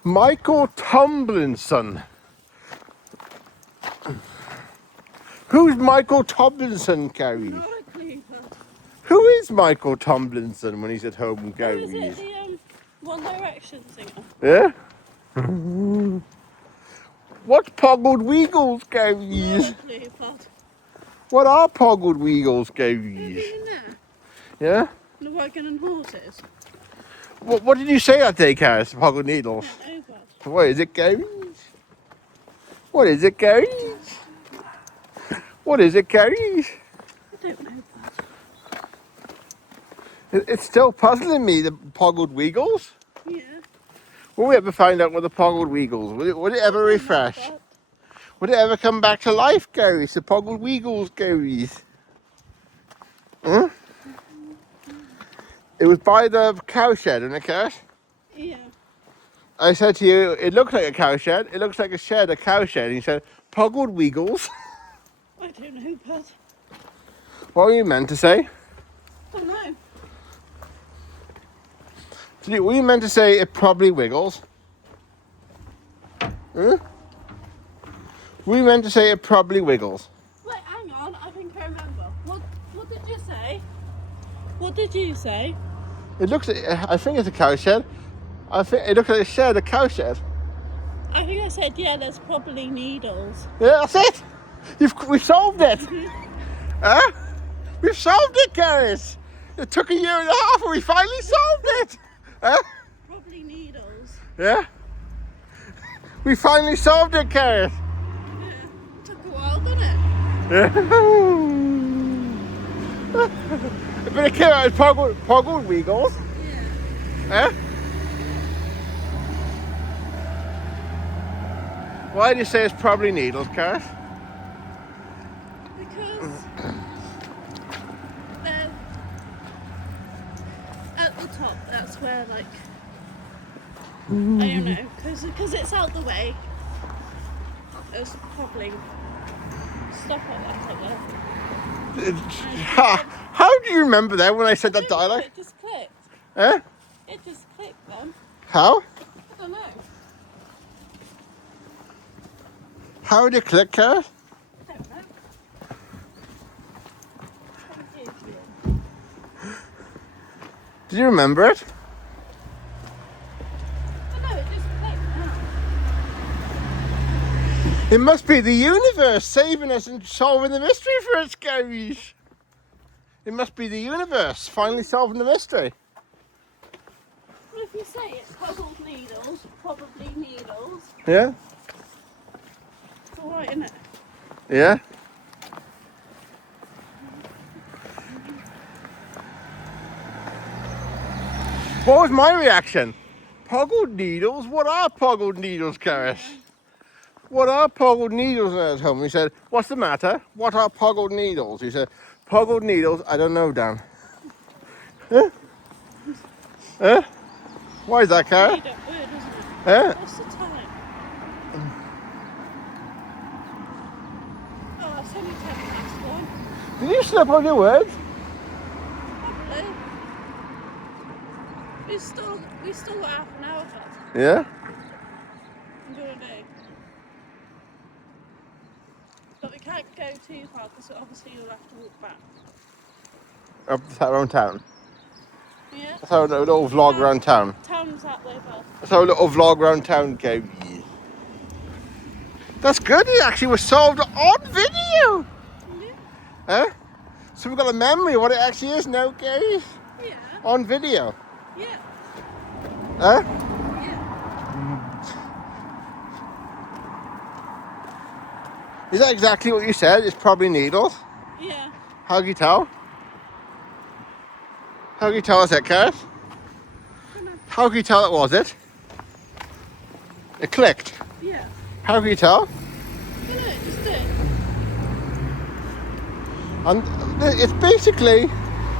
Michael Tomlinson. Who's Michael Tomlinson, Gary? Not a clue, but Who is Michael Tomlinson when he's at home, Gary? is it the One Direction singer? Yeah? What's Pogled Wiggles, Gary? Not a clue, but What are Pogled Wiggles, have Gary? you been there? Yeah? The wagon and horses? What did you say that day, Caris? Pogled Needles? Oh, God. What is it, Gary? What is it, Gary? What is it, Gary? I don't know, but It's still puzzling me, the Pogled Wiggles. yeah. Will we ever find out what the Pogled Wiggles? Would it ever refresh? But Would it ever come back to life, Gary? The Pogled Wiggles, Gary. Huh? It was by the cowshed, isn't it, Cash? yeah. I said to you, it looks like a cowshed. It looks like a shed, a cowshed. And you said, Pogled Wiggles. I don't know, but What were you meant to say? I don't know. Were you meant to say it probably wiggles? Huh? Were you meant to say it probably wiggles? Wait, hang on. I think I remember. What did you say? What did you say? It looks. I think it's a cowshed. I think it looks like a shed, a cowshed. I think I said, yeah, there's probably needles. Yeah, that's it. We've solved it. Huh? We've solved it, Gareth. It took a year and a half, and we finally solved it. Huh? Probably needles. Yeah. We finally solved it, Gareth. Yeah. Took a while, didn't it? Yeah. But it came out as Pogled Wiggles. Yeah. Huh? Why do you say it's probably needles, Gareth? Because they're at the top. That's where, like, I don't know, because it's out the way. There's probably stuff like that up there. How do you remember that when I said that I don't know, dialect? it just clicked. Huh? It just clicked then. How? I don't know. How did it click, Gareth? I don't know. Do you remember it? I know, it just clicked now. It must be the universe saving us and solving the mystery for us, Gary. It must be the universe finally solving the mystery. Well, if you say it's puzzled needles, probably needles, Yeah? it's alright, isn't it? Yeah? What was my reaction? Pogled needles? What are pogled needles, Karis? What are pogled needles? And I was home. He said, what's the matter? What are pogled needles? He said, pogled needles? I don't know, Dan. Huh? Huh? Why is that, Karis? Made up word, isn't it? Huh? What's the time? Oh, it's only 1:10. Did you slip on your words? Probably. We still got half an hour left. Yeah? I'm gonna do. But we can't go too far because obviously you'll have to walk back. Up around town. Yeah? That's our little vlog around town. Town's that way, Belle. That's our little vlog around town, Karis. That's good. It actually was solved on video. Yeah. Huh? So we've got a memory of what it actually is now, Karis. Yeah. On video. Yeah. Huh? Yeah. Is that exactly what you said? It's probably needles. Yeah. How can you tell? How can you tell us that, Karis? How can you tell it was it? It clicked. Yeah. How can you tell? You know, it just did. And it's basically,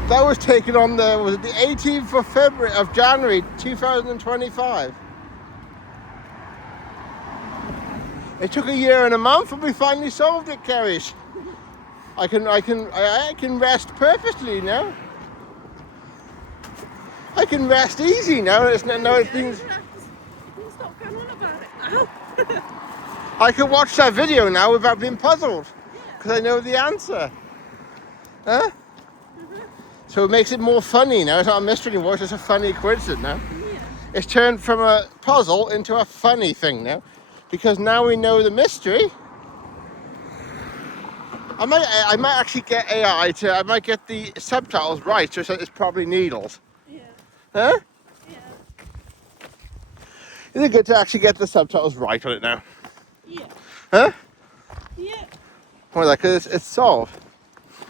that was taken on was it the 18th of February of January 2025. It took a year and a month and we finally solved it, Karis. I can rest purposely now. I can rest easy now. It's been. Stop going on about it now. I can watch that video now without being puzzled, because I know the answer. Huh? So it makes it more funny now. It's not a mystery anymore. It's just a funny coincidence now. Yeah. It's turned from a puzzle into a funny thing now, because now we know the mystery. I might actually get AI to. I might get the subtitles right, so it's probably needles. Yeah. Huh? Yeah. Is it good to actually get the subtitles right on it now? Yeah. Huh? Yeah. Why that? Because it's solved.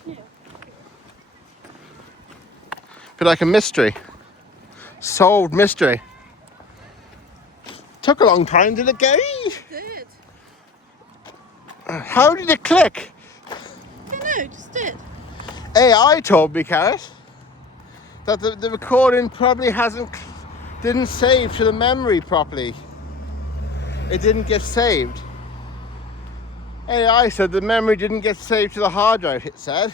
Yeah. Bit like a mystery. Solved mystery. Took a long time, did it, Gary? It did. How did it click? I don't know, it just did. AI told me, Karis, that the recording probably didn't save to the memory properly. It didn't get saved. AI said the memory didn't get saved to the hard drive, it said.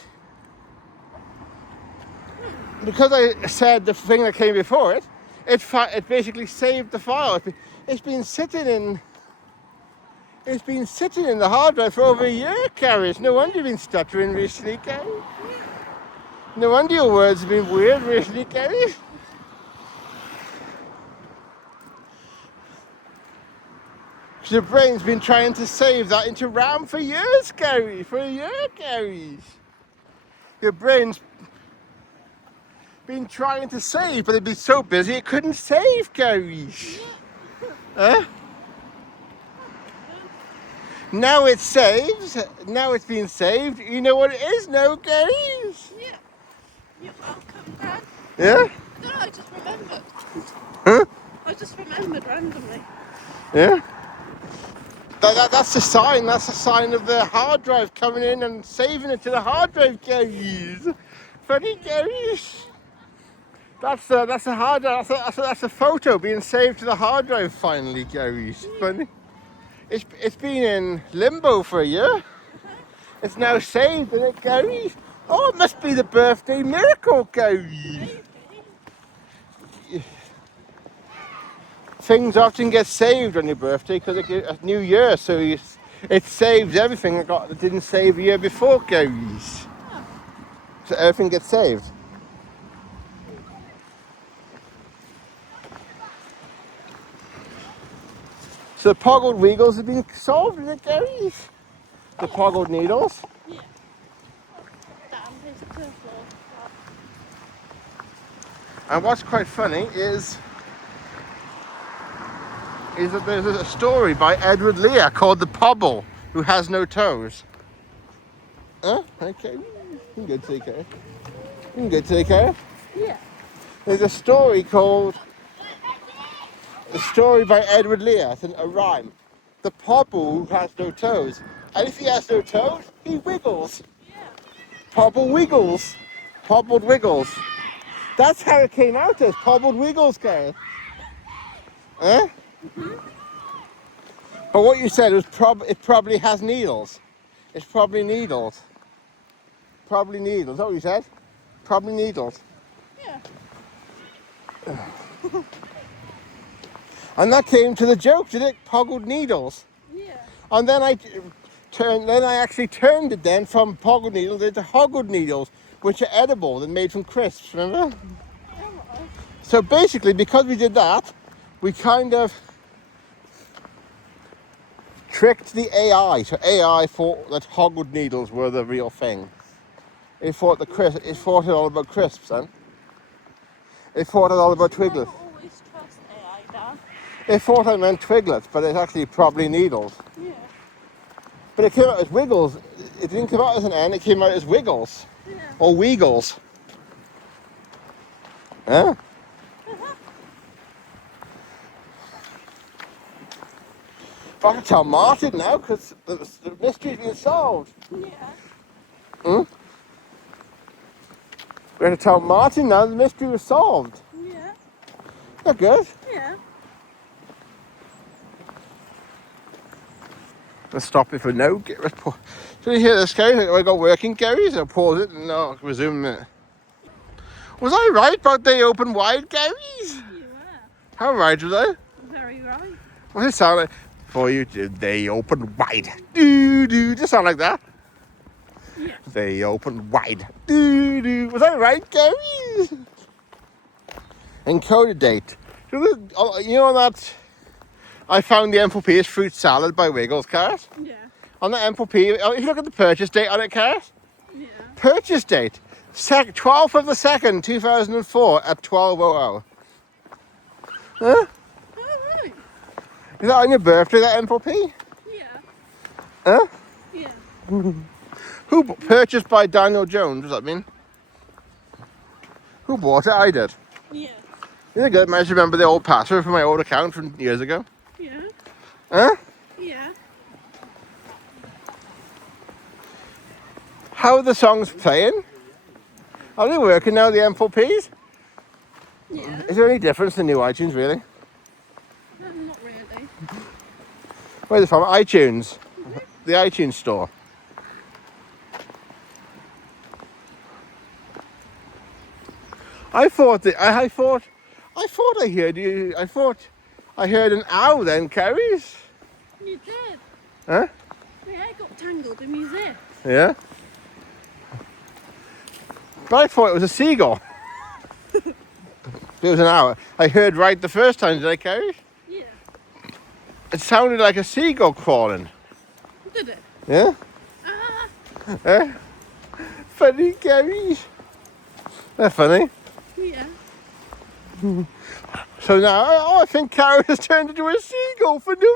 Because I said the thing that came before it, it basically saved the file. It's been sitting in the hard drive for over a year, Karis. No wonder you've been stuttering recently, Karis. No wonder your words have been weird recently, Karis. Your brain's been trying to save that into RAM for years, Gary. For a year, Gary. Your brain's been trying to save, but it'd be so busy it couldn't save, Gary. Huh? Now it saves. Now it's been saved. You know what it is now, Gary? Yeah. You're welcome, Dad. Yeah? No, I just remembered. Huh? I just remembered randomly. Yeah? That's the sign. That's the sign of the hard drive coming in and saving it to the hard drive, Gary's. Funny, Gary's. That's a hard drive. That's a photo being saved to the hard drive finally, Gary's. Funny. It's been in limbo for a year. It's now saved, isn't it, Gary? Oh, it must be the birthday miracle, Gary. Things often get saved on your birthday because it's New Year, so it saves everything that didn't save a year before, Gary's. So everything gets saved. So the Pogled Wiggles have been solved, isn't it, Gary's? The Pogled needles. Yeah. Damn, there's a curve floor. And what's quite funny is that there's a story by Edward Lear called The Pobble Who Has No Toes. Huh? Okay. You can go take care. You can go take care. Yeah. There's a story called, a story by Edward Lear, it's a rhyme. The pobble who has no toes. And if he has no toes, he wiggles. Yeah. Pogled Wiggles. Pogled Wiggles. That's how it came out as Pogled Wiggles, Gareth. Eh? But what you said was it probably has needles. It's probably needles. Probably needles. Is that what you said? Probably needles. Yeah. And that came to the joke, did it? Pogled needles. Yeah. And then I actually turned it then from pogled needles into hoggled needles, which are edible and made from crisps, remember? Oh. So basically, because we did that, we kind of tricked the AI. So AI thought that hoggled needles were the real thing. It thought it all about crisps, then. It thought it all about Twiglets. Always trust AI, Dan. It thought I meant Twiglets, but it's actually probably needles. Yeah. But it came out as Wiggles. It didn't come out as an N, it came out as Wiggles. Yeah. Or Wiggles. Huh? I can tell Martin now, because the mystery's been solved. Yeah. Hmm? We're going to tell Martin now the mystery was solved. Yeah. That good? Yeah. Let's stop it for no. Let's pause. Did you hear this, Gary? Have I got working, Gary? So pause it and no, resume it. Was I right about they open wide, Gary's? You were. How right was I? Very right. What does it sound like? For you, they open wide. Do do. Does it sound like that? Yeah. They open wide. Do do. Was I right, Gary? Encoded date. You know that? I found the M4P's fruit salad by Wiggles, Carat. Yeah. On the M4P, if you look at the purchase date on it, Carat. Yeah. Purchase date, 12th of the 2nd, 2004 at 12:00. Huh? Oh, right. Is that on your birthday, that M4P? Yeah. Huh? Yeah. Who purchased by Daniel Jones, does that mean? Who bought it? I did. Yeah. Isn't it good? I managed to remember the old password from my old account from years ago. Yeah. Huh? Yeah. How are the songs playing? Are they working now, the M4Ps? Yeah. Is there any difference in new iTunes, really? Not really. Where's it from? iTunes. The iTunes store. I thought I heard you. I thought I heard an ow then, Carries. You did. Huh? My hair got tangled in my zip. Yeah. But I thought it was a seagull. It was an owl. I heard right the first time, did I, Carries? Yeah. It sounded like a seagull crawling. Did it? Yeah? Ah. Eh? Funny, Carries. They're funny. Yeah. So now, I think Carrie has turned into a seagull for no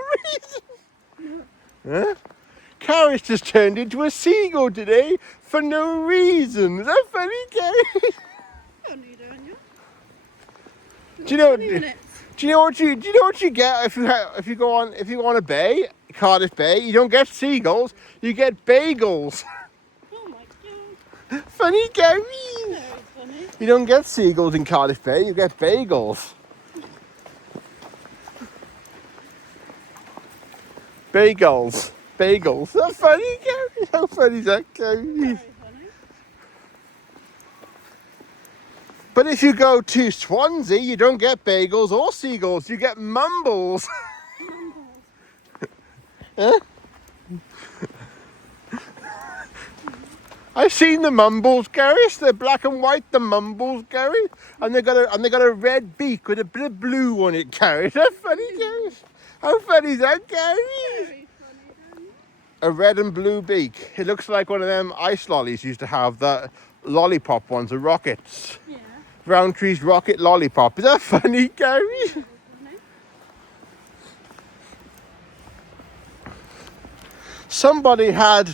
reason. Huh? Carrie's just turned into a seagull today for no reason. Is that funny, Carrie? Funny, don't you? Do you know? 20 minutes. Do you know what you get if you go on a bay, Cardiff Bay? You don't get seagulls, you get bagels. Oh my god. Funny, Carrie. Very funny. You don't get seagulls in Cardiff Bay, you get bagels. Bagels. Bagels. That's funny, Carrie. How funny is that, Carrie? Very funny. But if you go to Swansea, you don't get bagels or seagulls, you get mumbles. Huh? I've seen the mumbles, Gary. They're black and white, the mumbles, Gary. And they got a red beak with a bit of blue on it, Gary. Is that funny, Gary? How funny is that, Gary? Very funny, don't you? A red and blue beak. It looks like one of them ice lollies used to have, the lollipop ones, the rockets. Yeah. Roundtree's rocket lollipop. Is that funny, Gary? Funny. Somebody had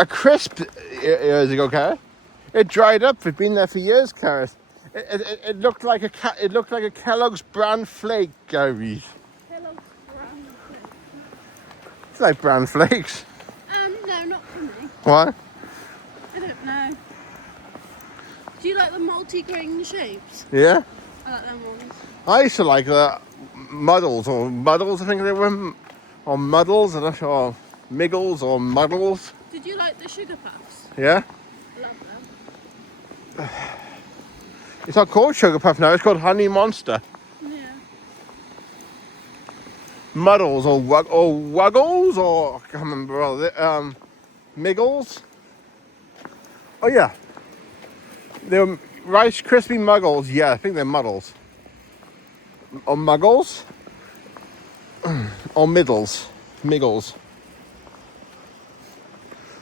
a crisp years ago, Gary. It dried up. It's been there for years, Karis. It looked like it looked like a Kellogg's bran flake, Gary. Kellogg's brand flakes. It's like bran flakes. No, not for me. Why? I don't know. Do you like the multi-grain shapes? Yeah. I like them ones. I used to like the muddles, I think they were, or muddles, or miggles, or muddles. Did you like the sugar puffs? Yeah. I love them. It's not called Sugar Puff now. It's called Honey Monster. Yeah. Muddles or wuggles or I can't remember all the miggles. Oh yeah. They're Rice Krispie Muggles. Yeah, I think they're muddles. Or muggles. Or middles. Miggles.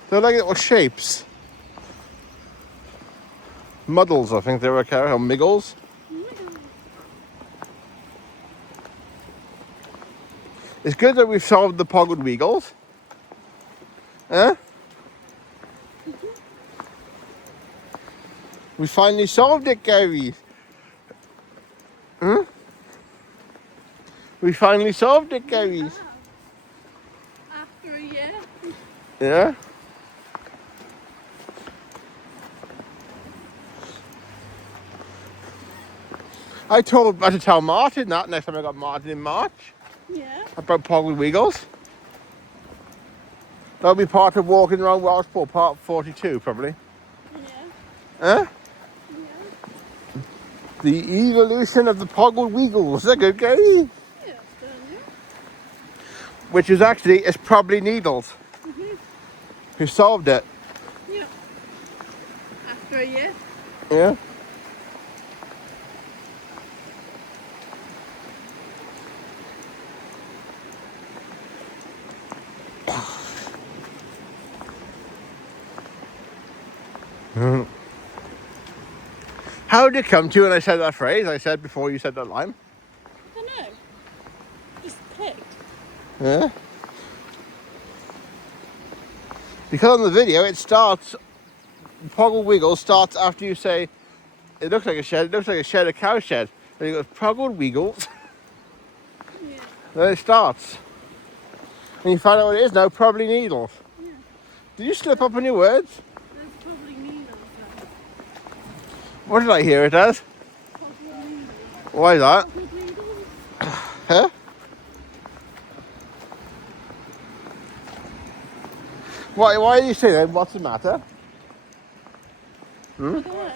They're like little shapes. Muddles, I think they were, Carrie, or miggles. It's good that we've solved the Pogled Wiggles. Huh? We finally solved it, Gary. Huh? We finally solved it, Gary. After a year. Yeah? I had to tell Martin that next time I got Martin in March Yeah. about Pogled Wiggles. That'll be part of walking around Welshpool, part 42 probably. Yeah. Huh? Yeah. The evolution of the Pogled Wiggles. They're good, Gary. Yeah, it's good, yeah. Which is actually, it's probably Needles who solved it. Yeah. After a year. Yeah. How did it come to you when I said that phrase? I said before you said that line. I don't know. Just clicked. Yeah. Because on the video it starts, Pogled Wiggles starts after you say, it looks like a shed, a cow shed. And you go, Pogled Wiggles. Yeah. Then it starts. And you find out what it is now, probably Needles. Yeah. Did you slip up on your words? There's probably needles there. What did I hear it as? Probably needles. Why that? Probably needles. Huh? Why do you say that? What's the matter? I don't know.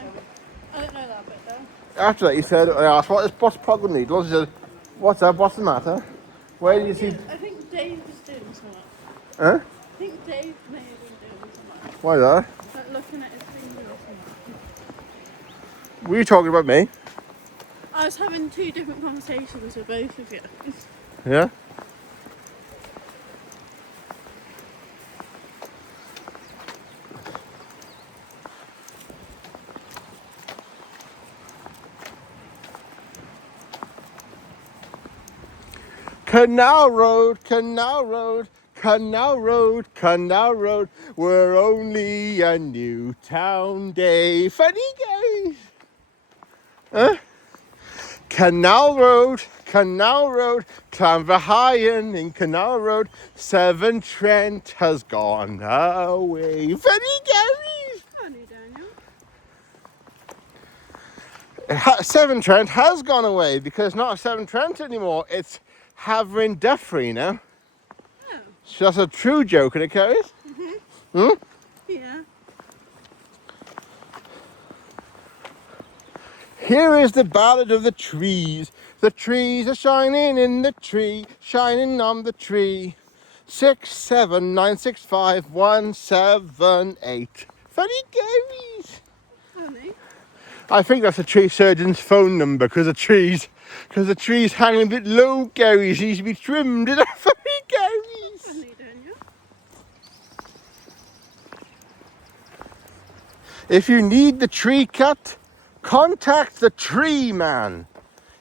I don't know that bit though. After that, you said, I asked, what's Pogled Needles? You said, what's up? What's the matter? Where did you see? I think Dave was doing something. Huh? I think Dave may have been doing something. Why that? Like looking at his finger or something. Were you talking about me? I was having two different conversations with both of you. Yeah? Canal Road, Canal Road, Canal Road, Canal Road. We're only a Newtown day. Funny guys. Huh? Canal Road, Clanverhyan in Canal Road. Severn Trent has gone away. Funny guys. Funny, Daniel. Severn Trent has gone away because it's not Severn Trent anymore. It's Havering Duffrey now. Oh. So that's a true joke, and it carries. Hmm? Yeah. Here is the ballad of the trees. The trees are shining in the tree, shining on the tree. 6, 7, 9, 6, 5, 1, 7, 8. Funny Gary's. Funny. I think that's a tree surgeon's phone number because the trees hanging a bit low, Gary's. Needs to be trimmed. Funny Gary's. Funny, Daniel. If you need the tree cut, contact the tree man.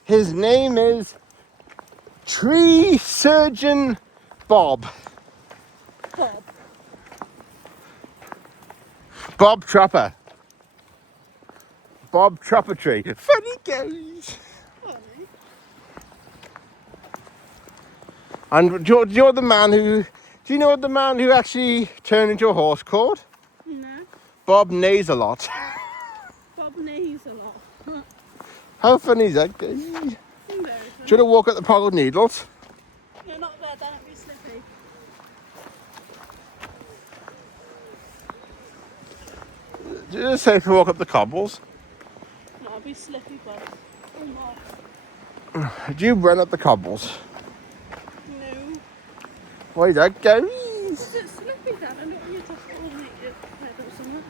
His name is Tree Surgeon Bob. Bob. Bob Trapper. Bob Tree. Funny goes. Funny. And do you know the man who? Do you know the man who actually turned into a horse called? No. Bob neighs a lot. Bob neighs a lot. How funny is that? Do Very you funny. want to walk at the Pogled Needles? No, not there, don't be slippy. Do you say if we walk up the cobbles? No, I'll be slippy, Bob. Oh, no. Do you run up the cobbles? No. Why that goes? Is it slippy, Dad? I don't want you to fall and hit your head or something.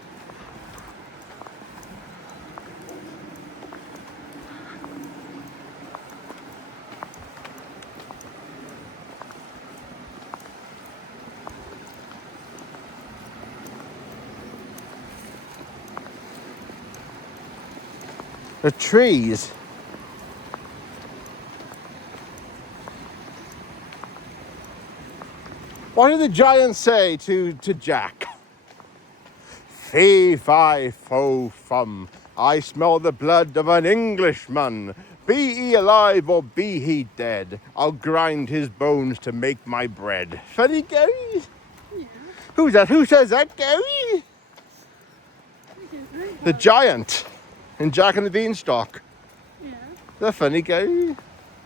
The trees. What did the giant say to Jack? Fee, fi, fo, fum. I smell the blood of an Englishman. Be he alive or be he dead, I'll grind his bones to make my bread. Funny Gary? Yeah. Who's that? Who says that, Gary? I don't know. The giant in Jack and the Beanstalk. Yeah. The funny Gary.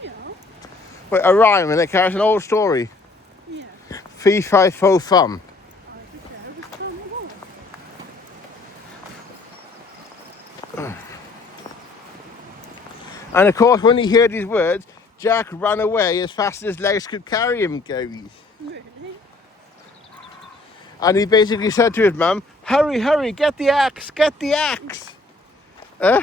Yeah. Wait, a rhyme and it carries an old story. Yeah. Fee, fi, fo, fum. I don't know. Just tell me what. And of course, when he heard these words, Jack ran away as fast as his legs could carry him, Gary. Really? And he basically said to his mum, hurry, hurry, get the axe, get the axe. Huh?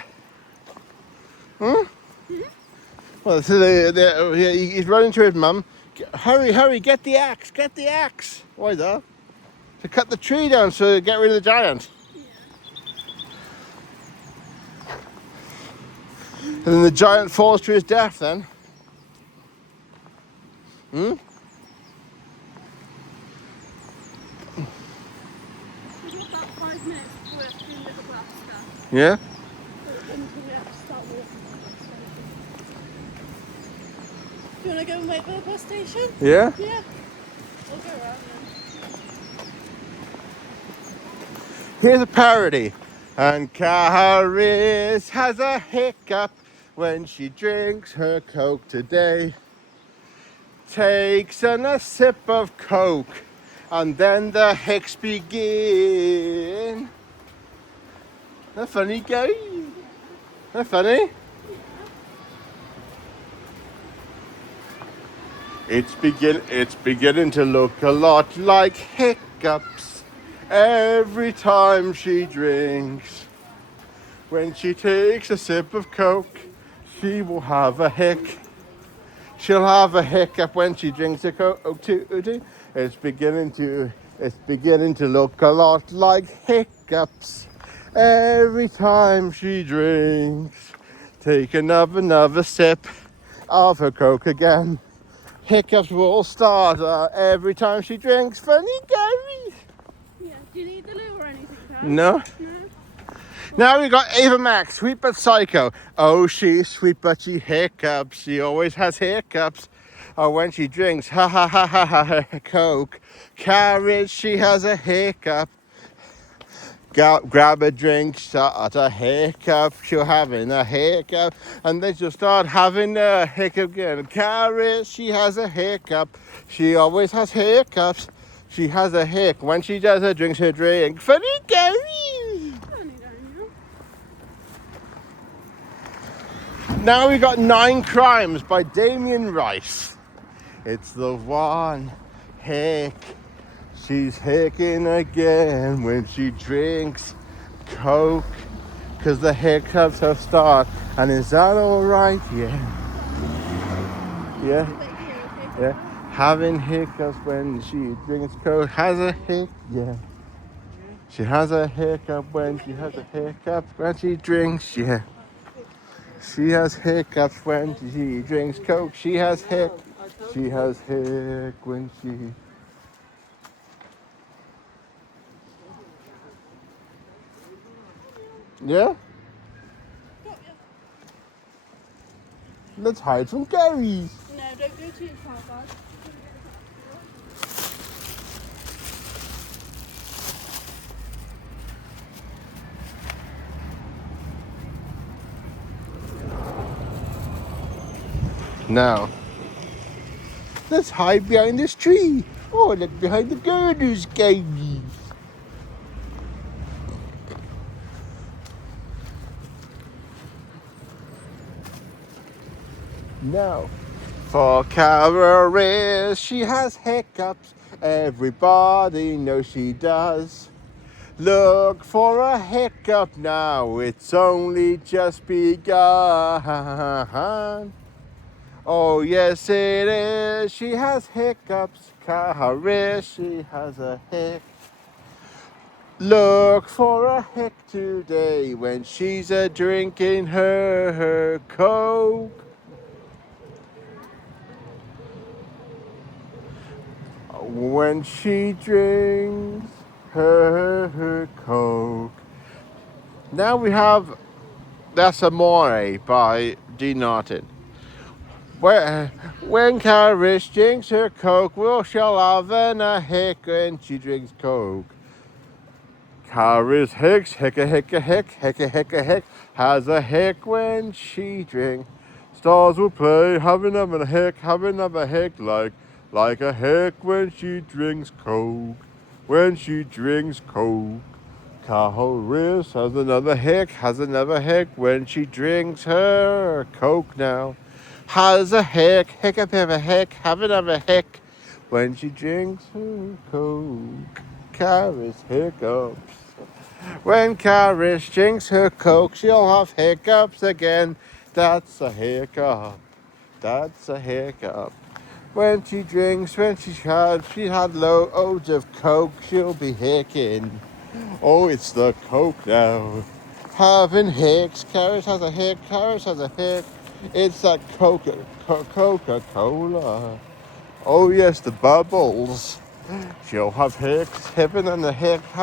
Well, so he's running to his mum, hurry, hurry, get the axe, get the axe. Why that? To cut the tree down so get rid of the giant. And then the giant falls to his death then. We've got about 5 minutes before we have to do a little bus stuff. Yeah? Until we have to start walking to the bus station. Do you want to go and wait for the bus station? Yeah? Yeah. We'll go around then. Here's a parody. And Cardiff has a hiccup when she drinks her Coke today. Takes a sip of Coke and then the hicks begin. That funny, Gary? That funny? It's beginning to look a lot like hiccups every time she drinks. When she takes a sip of Coke, she will have a hic. She'll have a hiccup when she drinks a Coke too. It's beginning to look a lot like hiccups every time she drinks. Take another sip of her Coke again. Hiccups will start every time she drinks. Funny, Gary? Yeah. Do you need the loo or anything, Dad? No. No? Now we got Ava Max, sweet but psycho. Oh, she's sweet but she hiccups. She always has hiccups. Oh, when she drinks, ha ha ha ha ha, Coke. Carriage, she has a hiccup. Grab a drink, start a hiccup. She'll having a hiccup, and then she'll start having a hiccup again. Carriage, she has a hiccup. She always has hiccups. She has a hic when she does her drinks her drink. Funny, Gary. Now we got 9 Crimes by Damien Rice. It's the one hick. She's hicking again when she drinks Coke. Cause the hiccups have started. And is that alright? Yeah. Yeah. Yeah. Having hiccups when she drinks Coke. Has a hic. Yeah. She has a hiccup when she has a hiccup when she drinks. Yeah. She has hiccups when she drinks Coke. She has hic. She has hic when she... Yeah? Let's hide from Gary's. No, don't go too far, guys. Now, let's hide behind this tree. Oh, look behind the girders, Gary's. Now, for Cara, she has hiccups. Everybody knows she does. Look for a hiccup now, it's only just begun. Oh yes it is, she has hiccups. Cara, she has a hic. Look for a hic today when she's a drinking her Coke. When she drinks her Coke. Now we have That's Amore by Dean Norton. When Carrish drinks her Coke, will she'll have a hic when she drinks Coke. Carrish hicks, hick a hick a hick, hick a hick a hick, has a hick when she drinks. Stars will play, having a hick, having a hick, like a hick when she drinks Coke. When she drinks Coke. Carrish has another hick when she drinks her Coke now. Has a hick, hiccup of a hick, having a hick when she drinks her Coke. Carrish hiccups. When Carrish drinks her Coke, she'll have hiccups again. That's a hiccup. That's a hiccup. When she's had loads of Coke, she'll be hicking. Oh, it's the Coke now. Having hicks. Carrot has a hick. It's that Coca-Cola. Oh, yes, the bubbles. She'll have hicks. Hippin' and a hick.